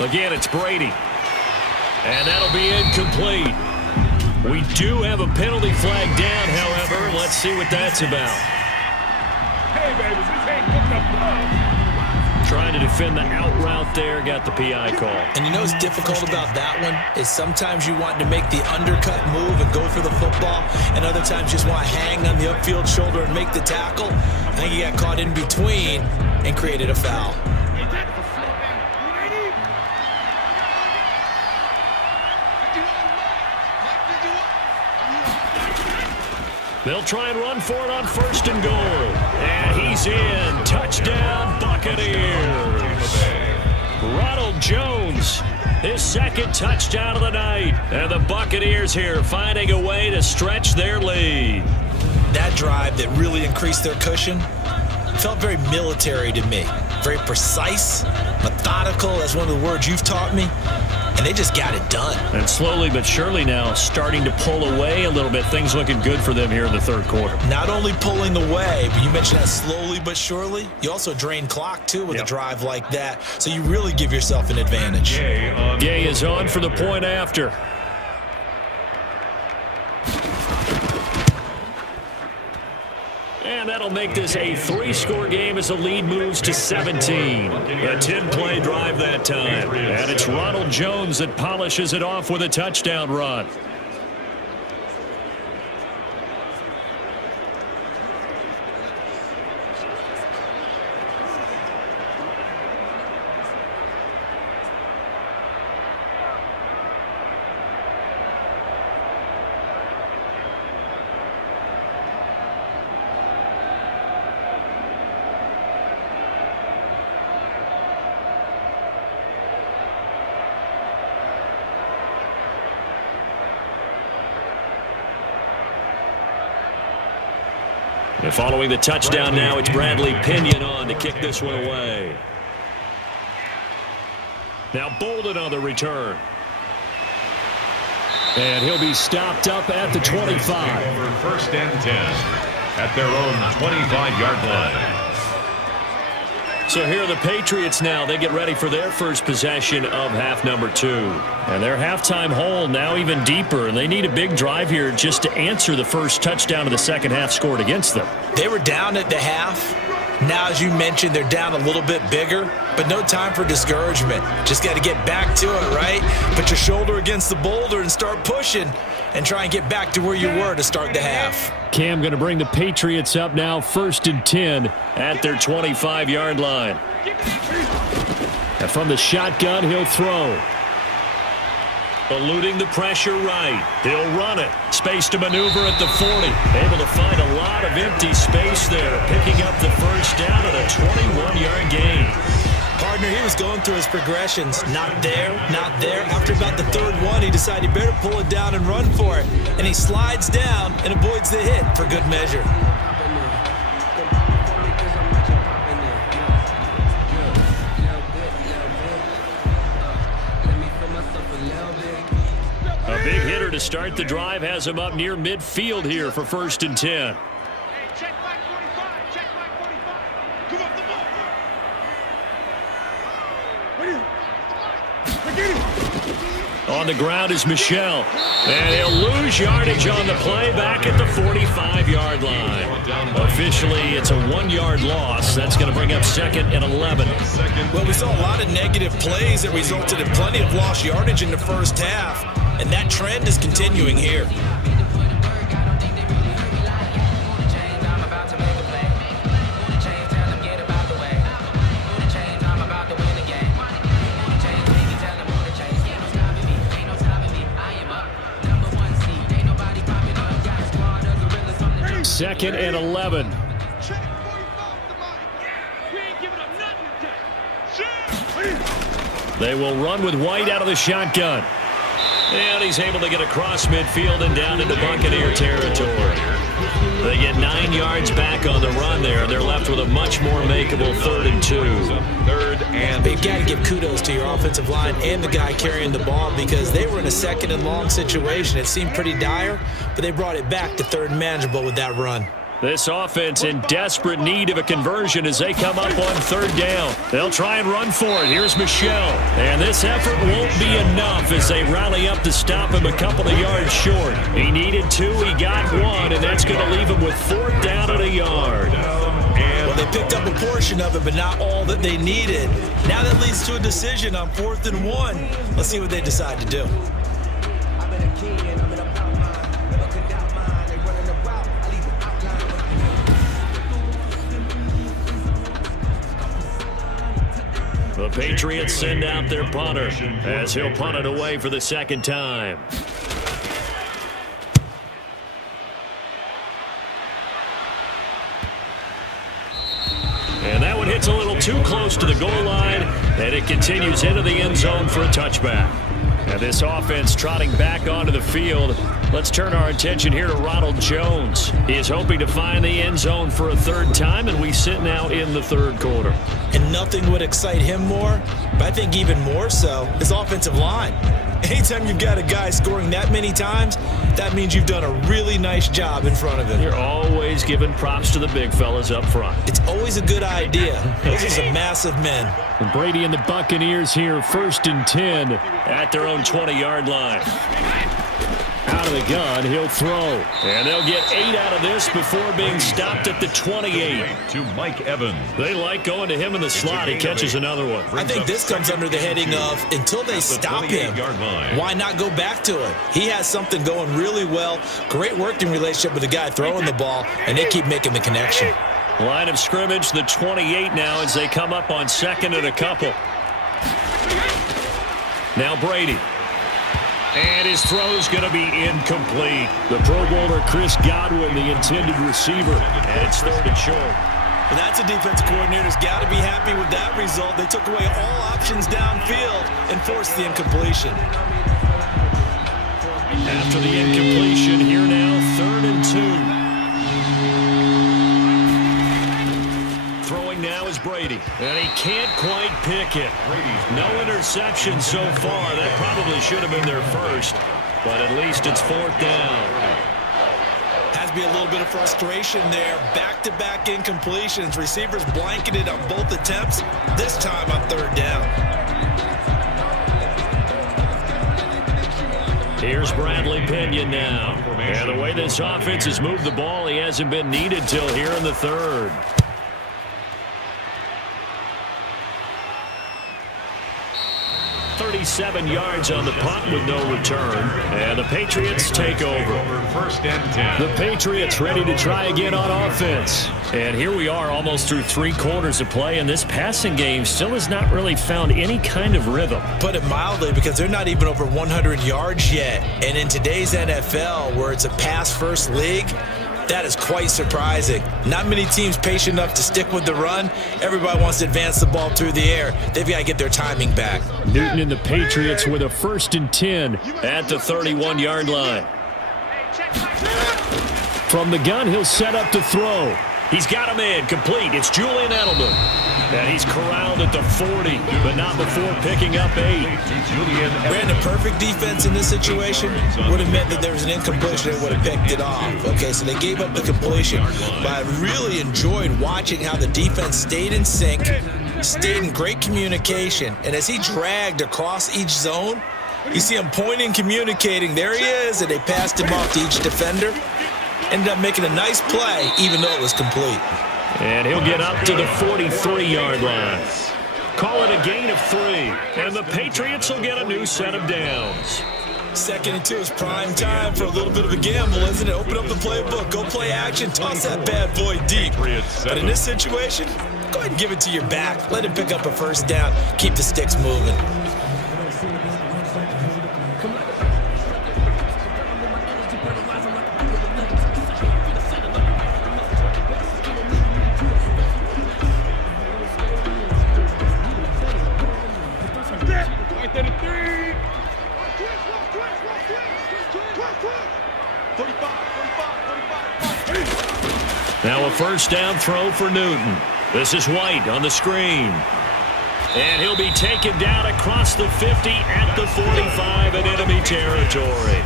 Again, it's Brady. And that'll be incomplete. We do have a penalty flag down, however. Let's see what that's about. Hey, baby, this ain't good enough. Trying to defend the out route there, got the PI call. And you know what's difficult about that one is sometimes you want to make the undercut move and go for the football, and other times you just want to hang on the upfield shoulder and make the tackle. I think he got caught in between and created a foul. They'll try and run for it on 1st and goal. And he's in. Touchdown, Buccaneers. Ronald Jones, his 2nd touchdown of the night. And the Buccaneers here finding a way to stretch their lead. That drive that really increased their cushion, felt very military to me. Very precise, methodical. That's one of the words you've taught me. And they just got it done. And slowly but surely now starting to pull away a little bit. Things looking good for them here in the third quarter. Not only pulling away, but you mentioned that slowly but surely. You also drain clock, too, with a drive like that. So you really give yourself an advantage. Gay is on for the point after. And that'll make this a 3-score game as the lead moves to 17. A 10-play drive that time. And it's Ronald Jones that polishes it off with a touchdown run. And following the touchdown now, it's Bradley Pinion on to kick this one away. Now Bolden on the return. And he'll be stopped up at the 25. Over 1st and 10 at their own 25-yard line. So here are the Patriots now. They get ready for their first possession of half number 2. And their halftime hole now even deeper. And they need a big drive here just to answer the first touchdown of the second half scored against them. They were down at the half. Now, as you mentioned, they're down a little bit bigger, but no time for discouragement. Just got to get back to it, right? Put your shoulder against the boulder and start pushing and try and get back to where you were to start the half. Cam going to bring the Patriots up now 1st and 10 at their 25-yard line. And from the shotgun, he'll throw. Eluding the pressure right. He'll run it. Space to maneuver at the 40. Able to find a lot of empty space there. Picking up the first down at a 21-yard gain. Partner, he was going through his progressions. Not there, not there. After about the 3rd one, he decided he better pull it down and run for it. And he slides down and avoids the hit for good measure. A big hitter to start the drive has him up near midfield here for 1st and 10. On the ground is Michel. And he'll lose yardage on the play back at the 45-yard line. Officially, it's a 1-yard loss. That's going to bring up 2nd and 11. Well, we saw a lot of negative plays that resulted in plenty of lost yardage in the first half. And that trend is continuing here. Second and 11. They will run with White out of the shotgun. And he's able to get across midfield and down into Buccaneer territory. They get 9 yards back on the run there. They're left with a much more makeable 3rd and 2. 3rd and You've got to give kudos to your offensive line and the guy carrying the ball because they were in a 2nd and long situation. It seemed pretty dire, but they brought it back to 3rd and manageable with that run. This offense in desperate need of a conversion as they come up on 3rd down. They'll try and run for it. Here's Michel. And this effort won't be enough as they rally up to stop him a couple of yards short. He needed 2, he got 1, and that's going to leave him with 4th down and a yard. Well, they picked up a portion of it, but not all that they needed. Now that leads to a decision on 4th and 1. Let's see what they decide to do. The Patriots send out their punter as he'll punt it away for the 2nd time. And that one hits a little too close to the goal line, and it continues into the end zone for a touchback. And this offense trotting back onto the field. Let's turn our attention here to Ronald Jones. He is hoping to find the end zone for a third time, and we sit now in the third quarter. And nothing would excite him more, but I think even more so, his offensive line. Anytime you've got a guy scoring that many times, that means you've done a really nice job in front of him. You're always giving props to the big fellas up front. It's always a good idea. Those are some massive men. And Brady and the Buccaneers here, 1st and 10 at their own 20-yard line. Out of the gun, he'll throw. And they'll get 8 out of this before being stopped at the 28. To Mike Evans. They like going to him in the slot. He catches another one. I think this comes under the heading of until they stop him, why not go back to it? He has something going really well. Great working relationship with the guy throwing the ball, and they keep making the connection. Line of scrimmage, the 28 now as they come up on 2nd and a couple. Now Brady. And his throw's going to be incomplete. The Pro Bowler Chris Godwin, the intended receiver. And it's 3rd and short. But that's a defensive coordinator's got to be happy with that result. They took away all options downfield and forced the incompletion. After the incompletion, here now, 3rd and 2. Throwing now is Brady. And he can't quite pick it. No interception so far. That probably should have been their first. But at least it's 4th down. Has to be a little bit of frustration there. Back-to-back incompletions. Receivers blanketed on both attempts. This time on 3rd down. Here's Bradley Pinion now. And the way this offense has moved the ball, he hasn't been needed till here in the 3rd. 37 yards on the punt with no return. And the Patriots take over. 1st and 10. The Patriots ready to try again on offense. And here we are almost through 3 quarters of play, and this passing game still has not really found any kind of rhythm. Put it mildly, because they're not even over 100 yards yet. And in today's NFL, where it's a pass-first league, that is quite surprising. Not many teams patient enough to stick with the run. Everybody wants to advance the ball through the air. They've got to get their timing back. Newton and the Patriots with a 1st and 10 at the 31-yard line. From the gun, he'll set up to throw. He's got him in, complete. It's Julian Edelman. And he's corralled at the 40, but not before picking up 8. Brandon, perfect defense in this situation would have meant that there was an incompletion and would have picked it off. Okay, so they gave up the completion. But I really enjoyed watching how the defense stayed in sync, stayed in great communication. And as he dragged across each zone, you see him pointing, communicating. There he is, and they passed him off to each defender. Ended up making a nice play, even though it was complete. And he'll get up to the 43-yard line. Call it a gain of 3. And the Patriots will get a new set of downs. 2nd and 2 is prime time for a little bit of a gamble, isn't it? Open up the playbook, go play action, toss that bad boy deep. But in this situation, go ahead and give it to your back. Let him pick up a 1st down. Keep the sticks moving. Now a 1st down throw for Newton. This is White on the screen. And he'll be taken down across the 50 at the 45 in enemy territory.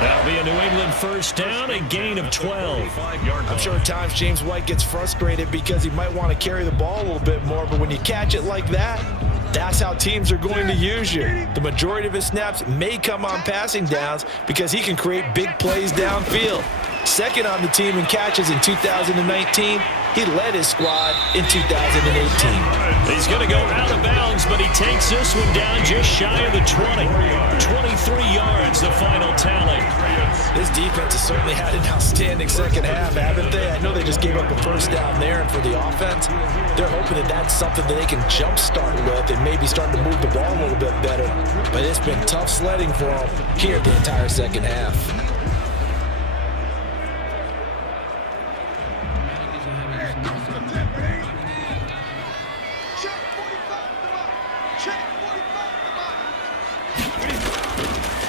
That'll be a New England 1st down, a gain of 12. I'm sure at times James White gets frustrated because he might want to carry the ball a little bit more, but when you catch it like that, that's how teams are going to use you. The majority of his snaps may come on passing downs because he can create big plays downfield. 2nd on the team in catches in 2019. He led his squad in 2018. He's going to go out of bounds, but he takes this one down just shy of the 20. 23 yards, the final tally. This defense has certainly had an outstanding 2nd half, haven't they? I know they just gave up a 1st down there, and for the offense, they're hoping that that's something that they can jumpstart with and maybe start to move the ball a little bit better. But it's been tough sledding for them here the entire 2nd half.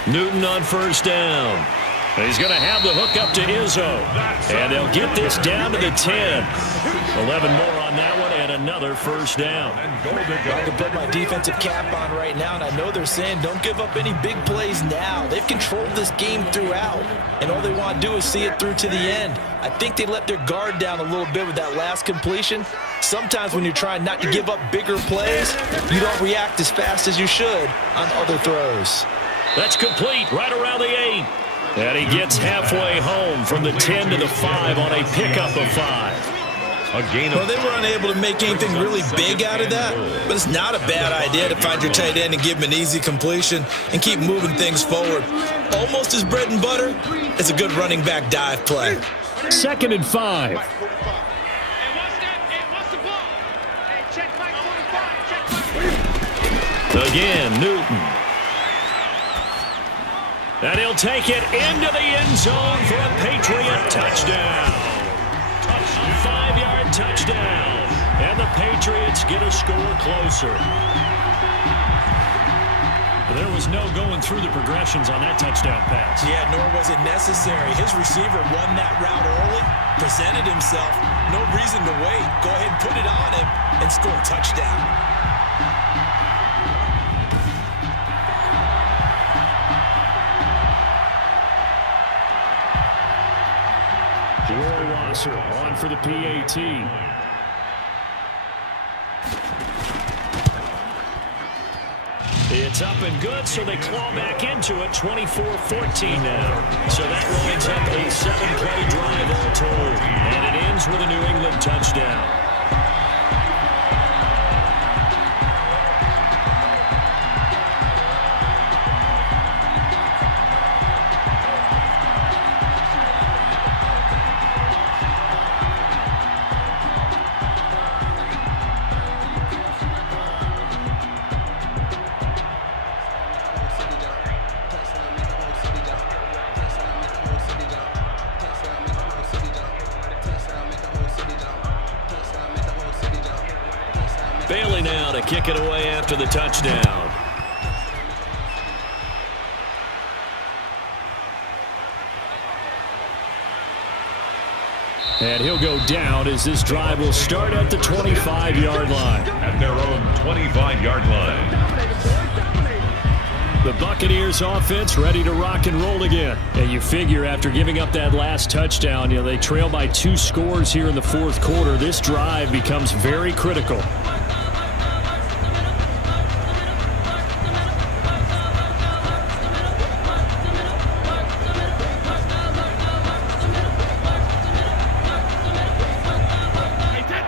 Newton on first down. He's going to have the hook up to Izzo. And they'll get this down to the 10. 11 more on that one and another first down. I can put my defensive cap on right now, and I know they're saying don't give up any big plays now. They've controlled this game throughout, and all they want to do is see it through to the end. I think they let their guard down a little bit with that last completion. Sometimes when you're trying not to give up bigger plays, you don't react as fast as you should on other throws. That's complete right around the 8. And he gets halfway home from the 10 to the 5 on a pickup of 5. Well, they were unable to make anything really big out of that, but it's not a bad idea to find your tight end and give him an easy completion and keep moving things forward. Almost his bread and butter. It's a good running back dive play. 2nd and 5. Again, Newton. And he'll take it into the end zone for a Patriot touchdown. 5-yard touchdown. And the Patriots get a score closer. There was no going through the progressions on that touchdown pass. Yeah, nor was it necessary. His receiver won that route early, presented himself. No reason to wait. Go ahead and put it on him and score a touchdown. On for the PAT. It's up and good, so they claw back into it. 24-14 now. So that lines up a 7-play drive all told. And it ends with a New England touchdown. Bailey now to kick it away after the touchdown. And he'll go down as this drive will start at the 25-yard line. At their own 25-yard line. The Buccaneers offense ready to rock and roll again. And you figure after giving up that last touchdown, they trail by 2 scores here in the 4th quarter. This drive becomes very critical.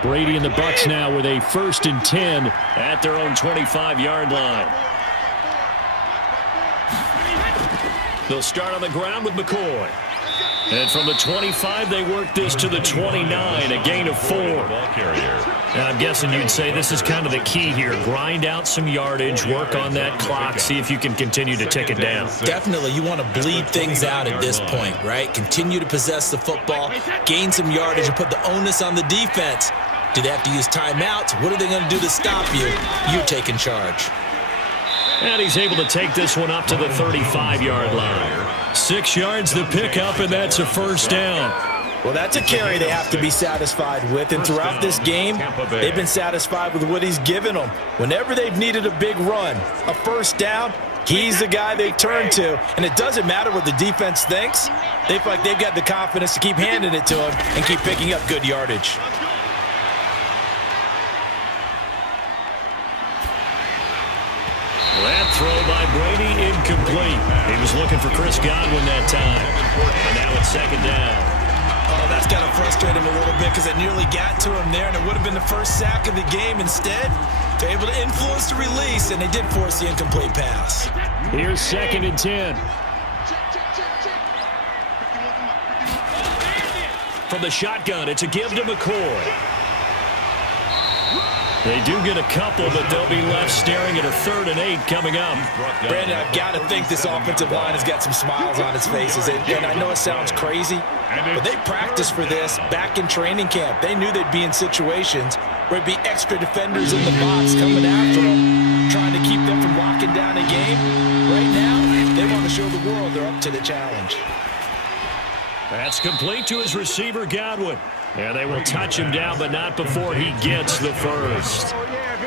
Brady and the Bucs now with a 1st and 10 at their own 25-yard line. They'll start on the ground with McCoy. And from the 25, they work this to the 29, a gain of 4. And I'm guessing you'd say this is kind of the key here. Grind out some yardage, work on that clock, see if you can continue to tick it down. Definitely, you want to bleed things out at this point, right? Continue to possess the football, gain some yardage, and put the onus on the defense. Do they have to use timeouts? What are they going to do to stop you? You're taking charge. And he's able to take this one up to the 35-yard line. 6 yards the pickup, and that's a 1st down. Well, that's a carry they have to be satisfied with. And throughout this game, they've been satisfied with what he's given them. Whenever they've needed a big run, a 1st down, he's the guy they turn to. And it doesn't matter what the defense thinks. They feel like they've got the confidence to keep handing it to him and keep picking up good yardage. That throw by Brady incomplete. He was looking for Chris Godwin that time. And now it's 2nd down. Oh, that's got to frustrate him a little bit because it nearly got to him there, and it would have been the first sack of the game. Instead, they're able to influence the release, and they did force the incomplete pass. Here's 2nd and 10. From the shotgun, it's a give to McCoy. They do get a couple, but they'll be left staring at a 3rd and 8 coming up. Brandon, I've got to think this offensive line has got some smiles on its faces. And I know it sounds crazy, but they practiced for this back in training camp. They knew they'd be in situations where it'd be extra defenders in the box coming after them, trying to keep them from locking down a game. Right now, They want to show the world they're up to the challenge. That's complete to his receiver, Godwin. And they will touch him down, but not before he gets the first.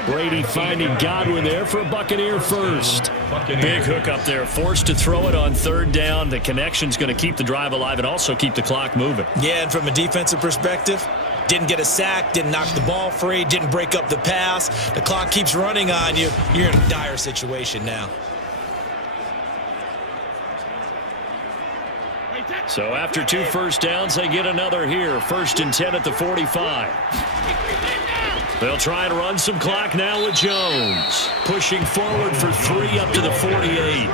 Brady finding Godwin there for a Buccaneer first. Big hook up there, forced to throw it on third down. The connection's going to keep the drive alive and also keep the clock moving. Yeah, and from a defensive perspective, didn't get a sack, didn't knock the ball free, didn't break up the pass. The clock keeps running on you. You're in a dire situation now. So after 2 first downs, they get another here. 1st and 10 at the 45. They'll try and run some clock now with Jones. Pushing forward for 3 up to the 48.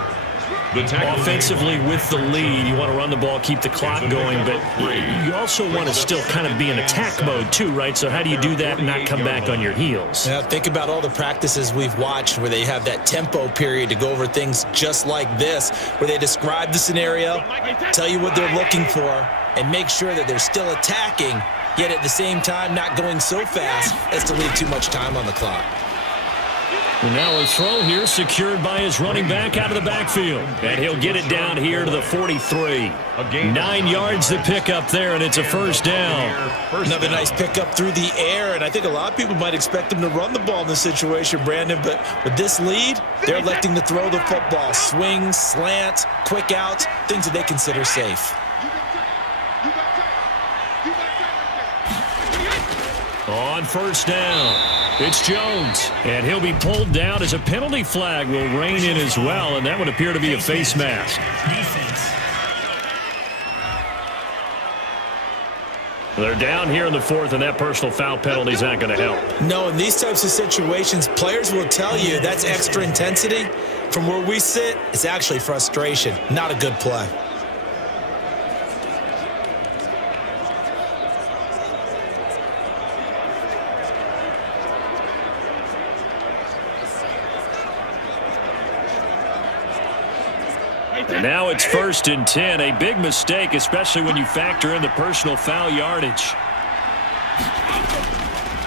Offensively with the lead, you want to run the ball, keep the clock going, but you also want to still kind of be in attack mode too, right? So how do you do that and not come back on your heels? Now, think about all the practices we've watched where they have that tempo period to go over things just like this, where they describe the scenario, tell you what they're looking for, and make sure that they're still attacking, yet at the same time not going so fast as to leave too much time on the clock. And now a throw here secured by his running back out of the backfield. And he'll get it down here to the 43. 9 yards to pick up there, and it's a first down. Another nice pickup through the air, and I think a lot of people might expect him to run the ball in this situation, Brandon, but with this lead, they're electing to throw the football. Swings, slants, quick outs, things that they consider safe. On first down, it's Jones, and he'll be pulled down as a penalty flag will rein in as well, and that would appear to be a face mask. They're down here in the 4th, and that personal foul penalty is not going to help. No, in these types of situations, players will tell you that's extra intensity. From where we sit, it's actually frustration, not a good play. And now it's 1st and 10, a big mistake, especially when you factor in the personal foul yardage.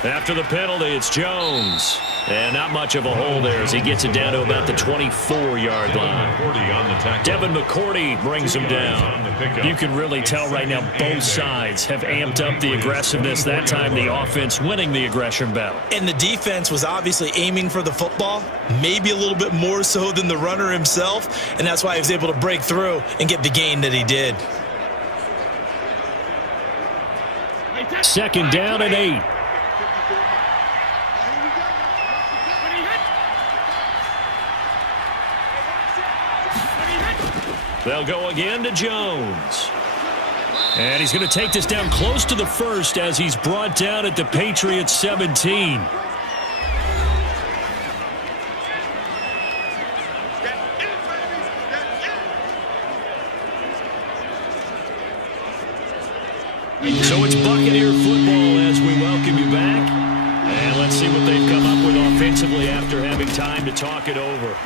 After the penalty, it's Jones. And not much of a hole there as he gets it down to about the 24-yard line. Devin McCourty brings him down. You can really tell right now both sides have amped up the aggressiveness. That time the offense winning the aggression battle. And the defense was obviously aiming for the football, maybe a little bit more so than the runner himself, and that's why he was able to break through and get the gain that he did. 2nd down and 8. They'll go again to Jones. And he's going to take this down close to the 1st as he's brought down at the Patriots 17. So it's Buccaneer football as we welcome you back. And let's see what they've come up with offensively after having time to talk it over.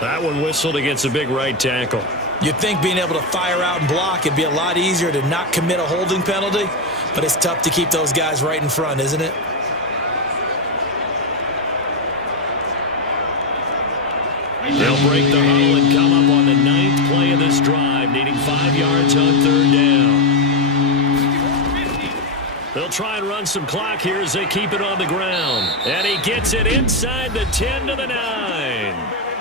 That one whistled against a big right tackle. You'd think being able to fire out and block it'd be a lot easier to not commit a holding penalty, but it's tough to keep those guys right in front, isn't it? They'll break the huddle and come up on the 9th play of this drive, needing 5 yards on 3rd down. They'll try and run some clock here as they keep it on the ground. And he gets it inside the 10 to the 9.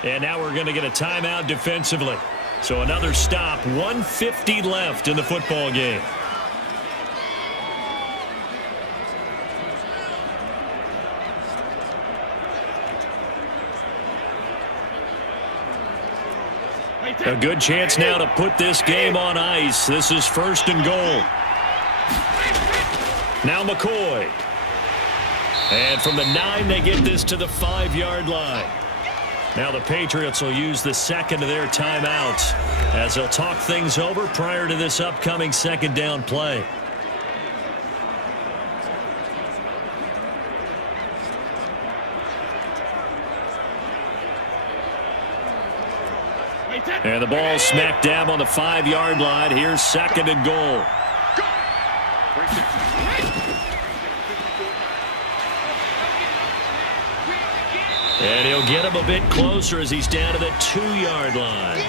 And now we're going to get a timeout defensively. So another stop, 1:50 left in the football game. A good chance now to put this game on ice. This is 1st and goal. Now McCoy. And from the 9, they get this to the 5-yard line. Now the Patriots will use the 2nd of their timeouts as they'll talk things over prior to this upcoming 2nd down play. And the ball smacked dab on the 5-yard line. Here's 2nd and goal. And he'll get him a bit closer as he's down to the 2-yard line.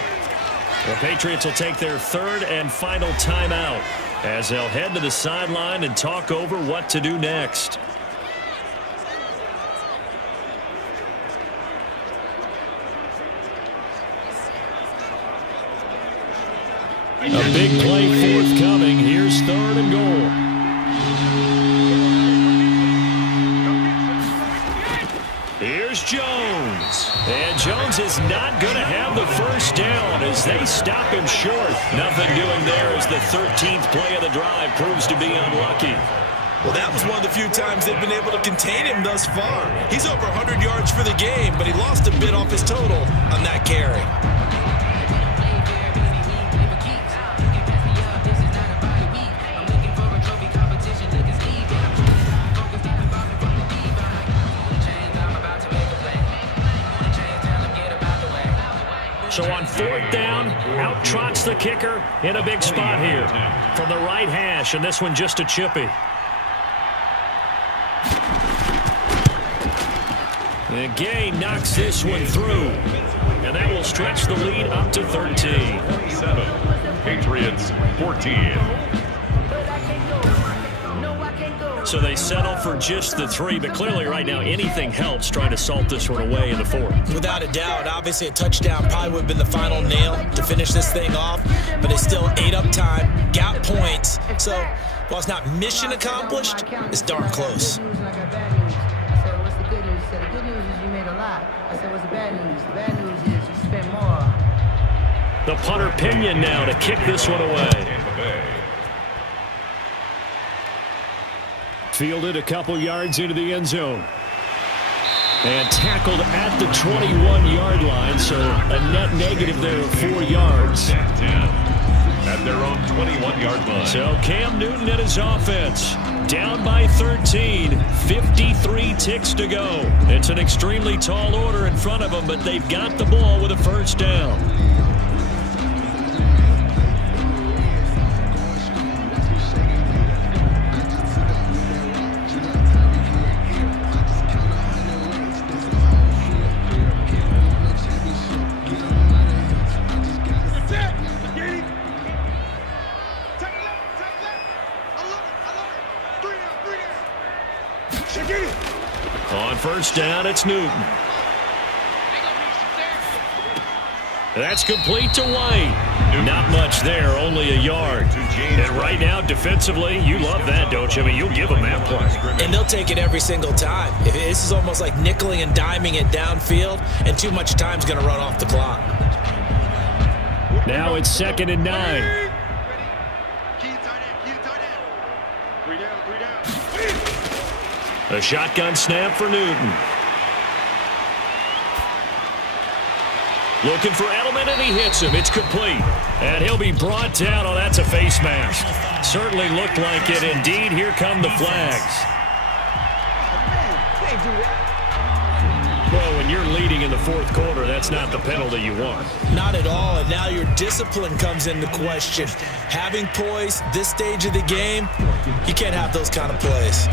The Patriots will take their 3rd and final timeout as they'll head to the sideline and talk over what to do next. A big play forthcoming. Here's 3rd and goal. Here's Jones. And Jones is not going to have the first down as they stop him short. Nothing doing there as the 13th play of the drive proves to be unlucky. Well, that was one of the few times they've been able to contain him thus far. He's over 100 yards for the game, but he lost a bit off his total on that carry. So on 4th down, out trots the kicker in a big spot here from the right hash, and this one just a chippy. The Gay knocks this one through, and that will stretch the lead up to 13. 7, Patriots 14. So they settle for just the 3, but clearly right now anything helps trying to salt this one away in the 4th. Without a doubt, obviously a touchdown probably would have been the final nail to finish this thing off, but it's still ate up time, got points. So while it's not mission accomplished, it's darn close. The good news is you made a lot. I said, what's the bad news? The bad news is you spent more. The punter Pinion now to kick this one away. Fielded a couple yards into the end zone. And tackled at the 21-yard line, so a net negative there of 4 yards. At their own 21-yard line. So Cam Newton and his offense down by 13, 53 ticks to go. It's an extremely tall order in front of them, but they've got the ball with a first down. On first down, it's Newton. That's complete to White. Not much there, only a yard. And right now, defensively, you love that, don't you? I mean, you'll give them that play. And they'll take it every single time. This is almost like nickeling and diming it downfield, and too much time's going to run off the clock. Now it's 2nd and 9. A shotgun snap for Newton. Looking for Edelman, and he hits him. It's complete. And he'll be brought down. Oh, that's a face mask. Certainly looked like it. Indeed, here come the flags. Well, when you're leading in the 4th quarter, that's not the penalty you want. Not at all, and now your discipline comes into question. Having poise this stage of the game, you can't have those kind of plays.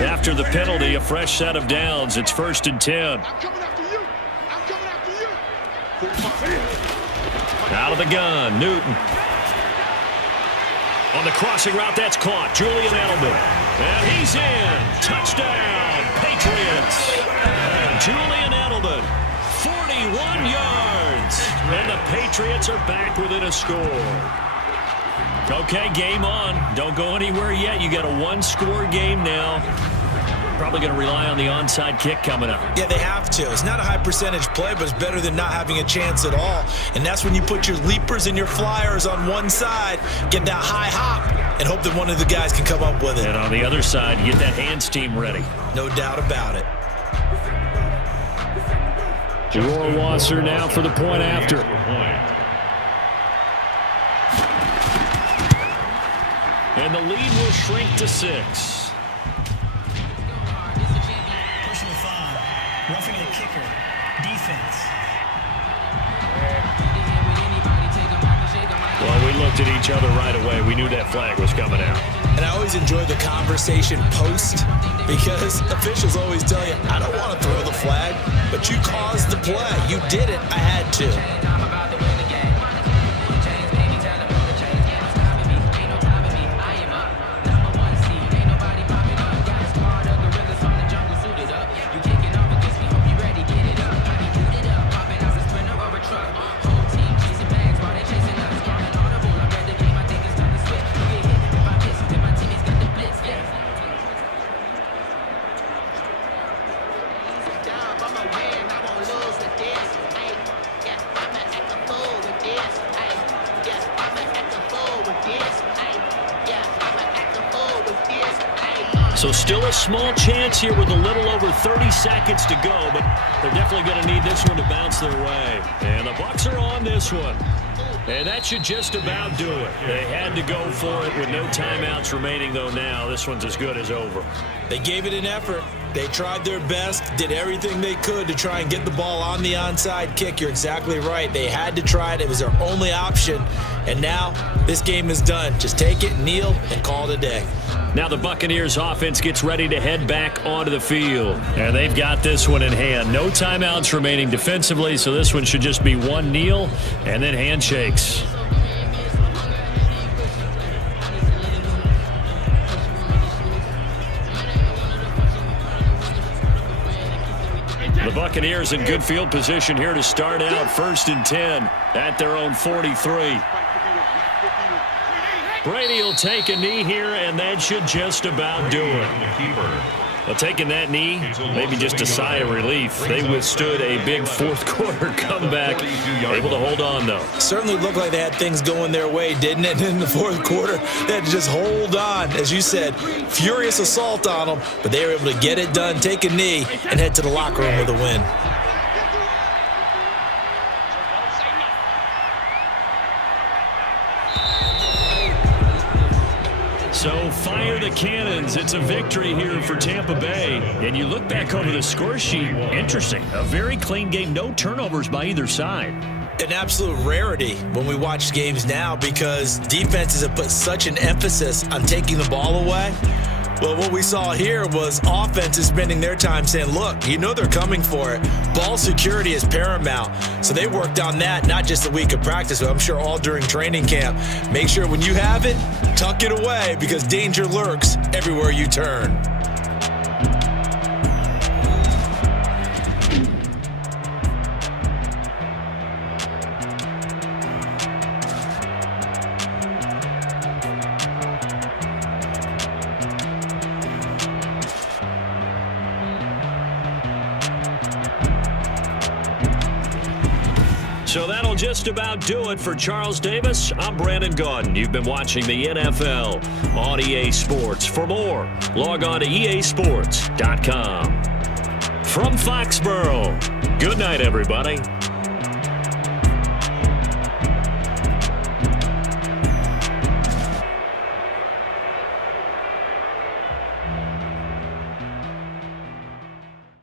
After the penalty, a fresh set of downs. It's 1st and 10. Out of the gun, Newton. On the crossing route, that's caught. Julian Edelman. And he's in. Touchdown, Patriots. Julian Edelman, 41 yards. And the Patriots are back within a score. Okay, game on. Don't go anywhere yet. You got a 1-score game now. Probably going to rely on the onside kick coming up. Yeah, they have to. It's not a high percentage play, but it's better than not having a chance at all. And that's when you put your leapers and your flyers on one side, get that high hop, and hope that one of the guys can come up with it. And on the other side, you get that hands team ready. No doubt about it. Rohrwasser now for the point after. And the lead will shrink to 6. Personal foul. Roughing the kicker. Defense. Well, we looked at each other right away. We knew that flag was coming out. And I always enjoy the conversation post because officials always tell you, I don't want to throw the flag, but you caused the play. You did it. I had to. So still a small chance here with a little over 30 seconds to go, but they're definitely going to need this one to bounce their way. And the Bucs are on this one. And that should just about do it. They had to go for it with no timeouts remaining, though now. This one's as good as over. They gave it an effort. They tried their best, did everything they could to try and get the ball on the onside kick. You're exactly right. They had to try it. It was their only option. And now this game is done. Just take it, kneel, and call it a day. Now the Buccaneers offense gets ready to head back onto the field. And they've got this one in hand. No timeouts remaining defensively, so this one should just be one kneel and then handshakes. The Buccaneers in good field position here to start out 1st and 10 at their own 43. Brady will take a knee here, and that should just about do it. Well, taking that knee, maybe just a sigh of relief. They withstood a big fourth-quarter comeback, able to hold on, though. Certainly looked like they had things going their way, didn't it? In the fourth quarter, they had to just hold on. As you said, furious assault on them, but they were able to get it done, take a knee, and head to the locker room with a win. So fire the cannons. It's a victory here for Tampa Bay. And you look back over the score sheet, interesting. A very clean game, no turnovers by either side. An absolute rarity when we watch games now because defenses have put such an emphasis on taking the ball away. Well, what we saw here was offenses spending their time saying, look, you know they're coming for it. Ball security is paramount. So they worked on that, not just a week of practice, but I'm sure all during training camp. Make sure when you have it, tuck it away because danger lurks everywhere you turn. So that'll just about do it for Charles Davis. I'm Brandon Gaudin. You've been watching the NFL on EA Sports. For more, log on to easports.com. From Foxborough, good night, everybody.